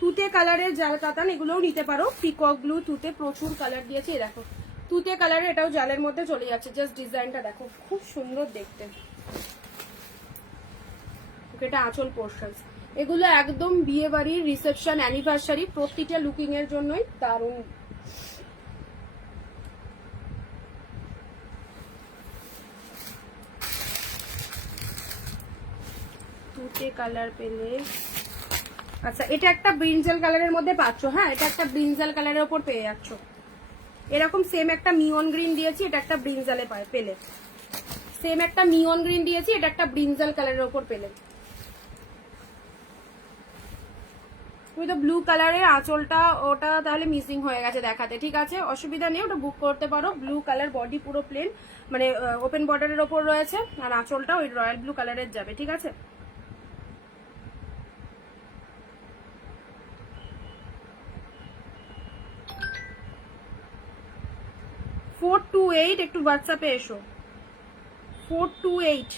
তুতে কালারের জাল কাতান, এগুলোও নিতে পারো। পিকক ব্লু তুতে প্রচুর কালার দিয়েছে, দেখো তুতে কালারের, এটাও জালের মধ্যে চলে যাচ্ছে। জাস্ট ডিজাইনটা দেখো, খুব সুন্দর দেখতে। এটা আঁচল পোর্শন, এগুলো একদম বিয়ে বাড়ির রিসেপশন অ্যানিভার্সারি প্রতিটা লুকিং এর জন্যই দারুণ। তুতে কালার পেলে, আচ্ছা এটা একটা ব্রিঞ্জাল কালারের মধ্যে পাচ্ছ, হ্যাঁ এটা একটা ব্রিঞ্জাল কালারের ওপর পেয়ে যাচ্ছ। এরকম সেম একটা মিয়ন গ্রিন দিয়েছি, এটা একটা ব্রিঞ্জালে পেলে। সেম একটা মিয়ন গ্রিন দিয়েছি, এটা একটা ব্রিঞ্জাল কালারের ওপর পেলে। ওই তো ব্লু কালারের আঁচলটা, ওটা তাহলে মিসিং হয়ে গেছে দেখাতে, ঠিক আছে অসুবিধা নেই, ওটা বুক করতে পারো। ব্লু কালার বডি পুরো প্লেন, মানে ওপেন বর্ডারের ওপর রয়েছে, আর আঁচলটা ওই রয়্যাল ব্লু কালারের যাবে, ঠিক আছে। একটু হোয়াটসঅ্যাপে এসো, 428।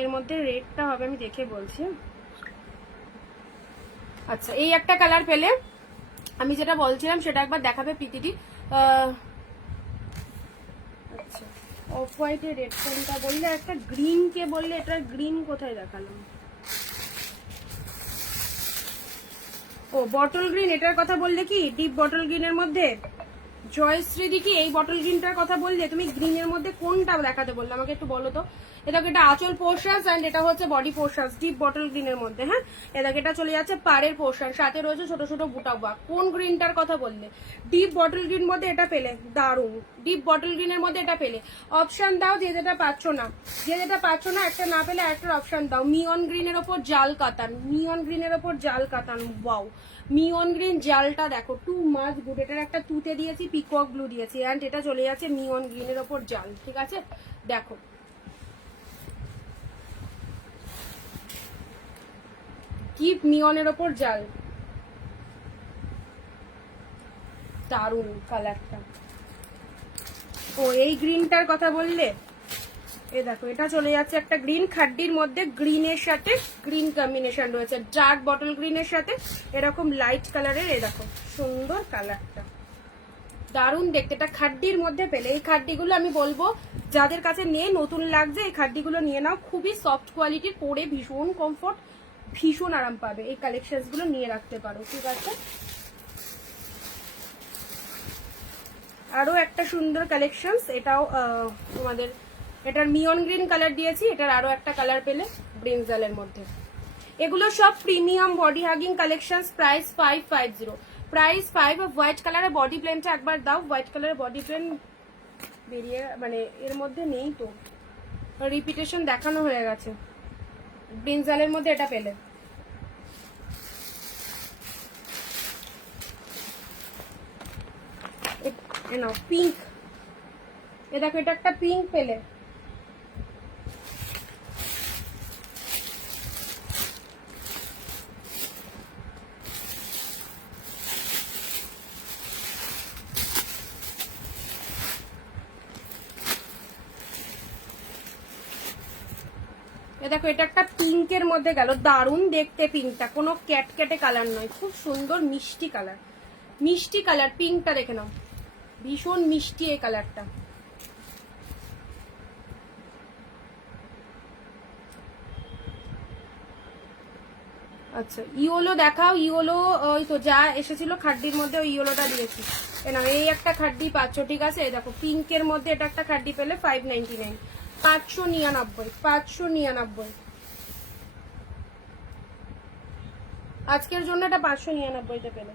এর মধ্যে রেডটা হবে, আমি দেখে বলছি। আচ্ছা এই একটা কালার পেলে, আমি যেটা বলছিলাম সেটা একবার দেখাবে প্রীতিদি। আচ্ছা অফ হোয়াইটের রেড কোনটা বললে, একটা গ্রিন কে বললে, এটা গ্রিন কোথায় দেখালাম, ও বটল গ্রিন, এটার কথা বললে কি ডিপ বটল গ্রিনের মধ্যে। জয়শ্রী দিকে এই বটল গ্রিনটার কথা বললে, তুমি গ্রিনের মধ্যে কোনটা দেখাতে বললে আমাকে একটু বলো তো। এটাকে এটা আঁচল পোর্শনস এন্ড এটা হচ্ছে বডি পোর্শনস ডিপ বটল গ্রিনের মধ্যে, হ্যাঁ এটাকে এটা চলে যাচ্ছে পাড়ের পোর্শন, সাথে রয়েছে ছোট ছোট বুটা বুয়া। কোন গ্রিনটার কথা বললে, ডিপ বটল গ্রিন মধ্যে এটা পেলে, দারুন ডিপ বটল গ্রিনের মধ্যে এটা পেলে। অপশন দাও যে যেটা পাচ্ছ না, যে যেটা পাচ্ছ না একটা না পেলে একটা অপশন দাও। মিয়ন গ্রিনের ওপর জাল কাতান, মিয়ন গ্রিনের ওপর জাল কাতান, ওয়াও মিয়ন গ্রিন জালটা দেখো টু মাচ গুড। এটার একটা তুতে দিয়েছি, পিকক ব্লু দিয়েছি, এন্ড এটা চলে যাচ্ছে মিয়ন গ্রিনের ওপর জাল, ঠিক আছে। দেখো কি মিয়নের ওপর জাল, দারুন কালারটা। ও এই গ্রিনটার কথা বললে, এ দেখো এটা চলে যাচ্ছে একটা গ্রিন, খাড্ডির মধ্যে গ্রিনের সাথে গ্রিন কম্বিনেশন রয়েছে, ডার্ক বটল গ্রিনের সাথে এরকম লাইট কালারের, এ দেখো সুন্দর কালারটা, দারুন দেখতে। এটা খাড্ডির মধ্যে পেলে, এই খাড্ডিগুলো আমি বলবো যাদের কাছে নেই নতুন লাগছে এই খাড্ডিগুলো নিয়ে নাও, খুবই সফট কোয়ালিটির, পরে ভীষণ কমফোর্ট, ভীষণ আরাম পাবে। এই কালেকশন গুলো নিয়ে রাখতে পারো, ঠিক আছে। আরো একটা সুন্দর কালেকশন, এটাও তোমাদের, এটার মিয়ন গ্রিন কালার দিয়েছি, এটার আরো একটা কালার পেলে ব্রিনজালের মধ্যে। এগুলো সব premium body hugging collection, price 550, price 5। White কালারের বডি প্লেনটা একবার দাও, হোয়াইট কালারের বডি প্লেন বেরিয়ে মানে এর মধ্যে নেই তো, রিপিটেশন দেখানো হয়ে গেছে। ব্রিনজালের মধ্যে এটা পেলে, নাও পিঙ্ক, এ দেখো এটা একটা পিঙ্ক পেলে, দেখো এটা একটা পিঙ্কের মধ্যে গেল, দারুণ দেখতে পিঙ্কটা, কোনো ক্যাটক্যাটে কালার নয়, খুব সুন্দর মিষ্টি কালার, মিষ্টি কালার। পিঙ্কটা দেখে নাও, ভীষণ মিষ্টি এই কালারটা। আচ্ছা ইয়োলো দেখাও, ইয়োলো ওই তো যা এসেছিল খাড্ডির মধ্যে ওই ইয়োলোটা দিয়েছি। না এই একটা খাড্ডি পাচ্ছ, ঠিক আছে। এই দেখো পিঙ্কের মধ্যে এটা একটা খাড্ডি পেলে 599, 599, 599 আজকের জন্য এটা 599-তে পেলে।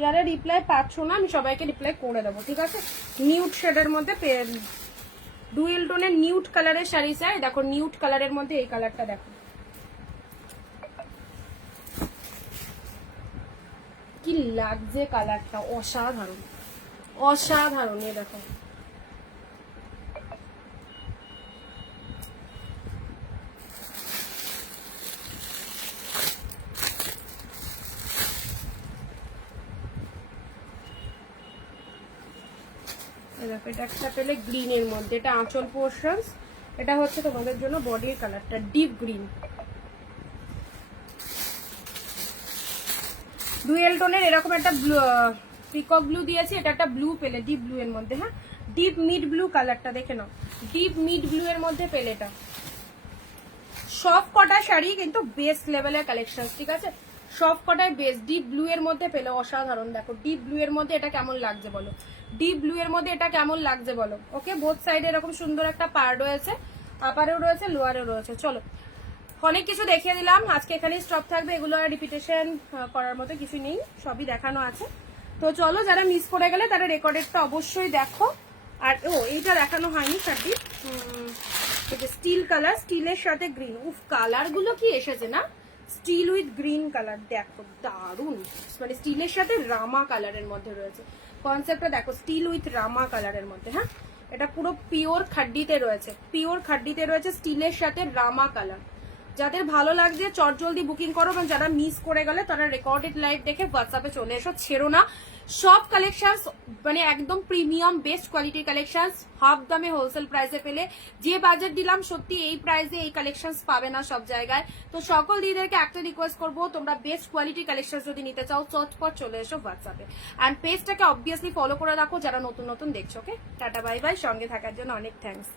যারা রিপ্লাই পাচ্ছ না আমি সবাইকে রিপ্লাই করে দেবো, ঠিক আছে। নিউট শেডের মধ্যে ডুয়েল টোনের নিউট কালারের শাড়ি চাই। দেখো নিউট কালারের মধ্যে এই কালারটা দেখো কি লাগছে, কালারটা অসাধারণ, অসাধারণ। এই দেখো দেখো এটা একটা পেলে গ্রিনের মধ্যে, এটা আঁচল পোর্শন, এটা হচ্ছে তোমাদের জন্য বডির কালারটা ডিপ গ্রিন, ডুয়েল টোনের এরকম একটা পিকক ব্লু দিয়েছি, এটা একটা ব্লু পেলে ডিপ ব্লু এর মধ্যে। হ্যাঁ ডিপ মিড ব্লু কালারটা দেখে নাও, ডিপ মিড ব্লু এর মধ্যে পেলে এটা। সব কটা শাড়ি কিন্তু বেস্ট লেভেলের কালেকশন, ঠিক আছে। সব কটাই বেস্ট। ডিপ ব্লু এর মধ্যে পেলে অসাধারণ। দেখো ডিপ ব্লু এর মধ্যে এটা কেমন লাগছে বলো, ডিপ ব্লু এর মধ্যে এটা কেমন লাগছে বলো। ওকে বোথ সাইডে এরকম সুন্দর একটা পার রয়েছে, আপারেও রয়েছে লোয়ারেও রয়েছে। চলো অনেক কিছু দেখিয়ে দিলাম, আজকে এখানেই স্টপ থাকবে, এগুলো আর রিপিটেশন করার মতো কিছু নেই, সবই দেখানো আছে। তো চলো যারা মিস করে গেলে তারা রেকর্ডেডটা অবশ্যই দেখো। আর ও এইটা দেখানো হয়নি শাড়ি, এটা স্টিল কালার, স্টিলের সাথে গ্রিন। উফ কালার গুলো কি এসেছে না, স্টিল উইথ গ্রিন কালার, দেখো দারুন, মানে স্টিলের সাথে রামা কালারের মধ্যে রয়েছে কনসেপ্টটা। দেখো স্টিল উইথ রামা কালারের মধ্যে। হ্যাঁ এটা পুরো পিওর খাড্ডিতে রয়েছে, পিওর খাড্ডিতে রয়েছে, স্টিলের সাথে রামা কালার। যাদের ভালো লাগছে চটজলদি বুকিং করো, এবং যারা মিস করে গেলে তারা রেকর্ডেড লাইভ দেখে হোয়াটসঅ্যাপে চলে এসো, ছেড়ো না। সব কালেকশন মানে একদম প্রিমিয়াম বেস্ট কোয়ালিটির কালেকশন, হাফ দামে হোলসেল প্রাইসে পেলে। যে বাজেট দিলাম সত্যি এই প্রাইসে এই কালেকশন পাবে না সব জায়গায়। তো সকল দিদিদেরকে একটা রিকোয়েস্ট করবো, তোমরা বেস্ট কোয়ালিটির কালেকশন যদি নিতে চাও চটপট চলে এসো হোয়াটসঅ্যাপে, অ্যান্ড পেজটাকে অবভিয়াসলি ফলো করে রাখো যারা নতুন নতুন দেখছো। ওকে টাটা বাই বাই, সঙ্গে থাকার জন্য অনেক থ্যাঙ্কস।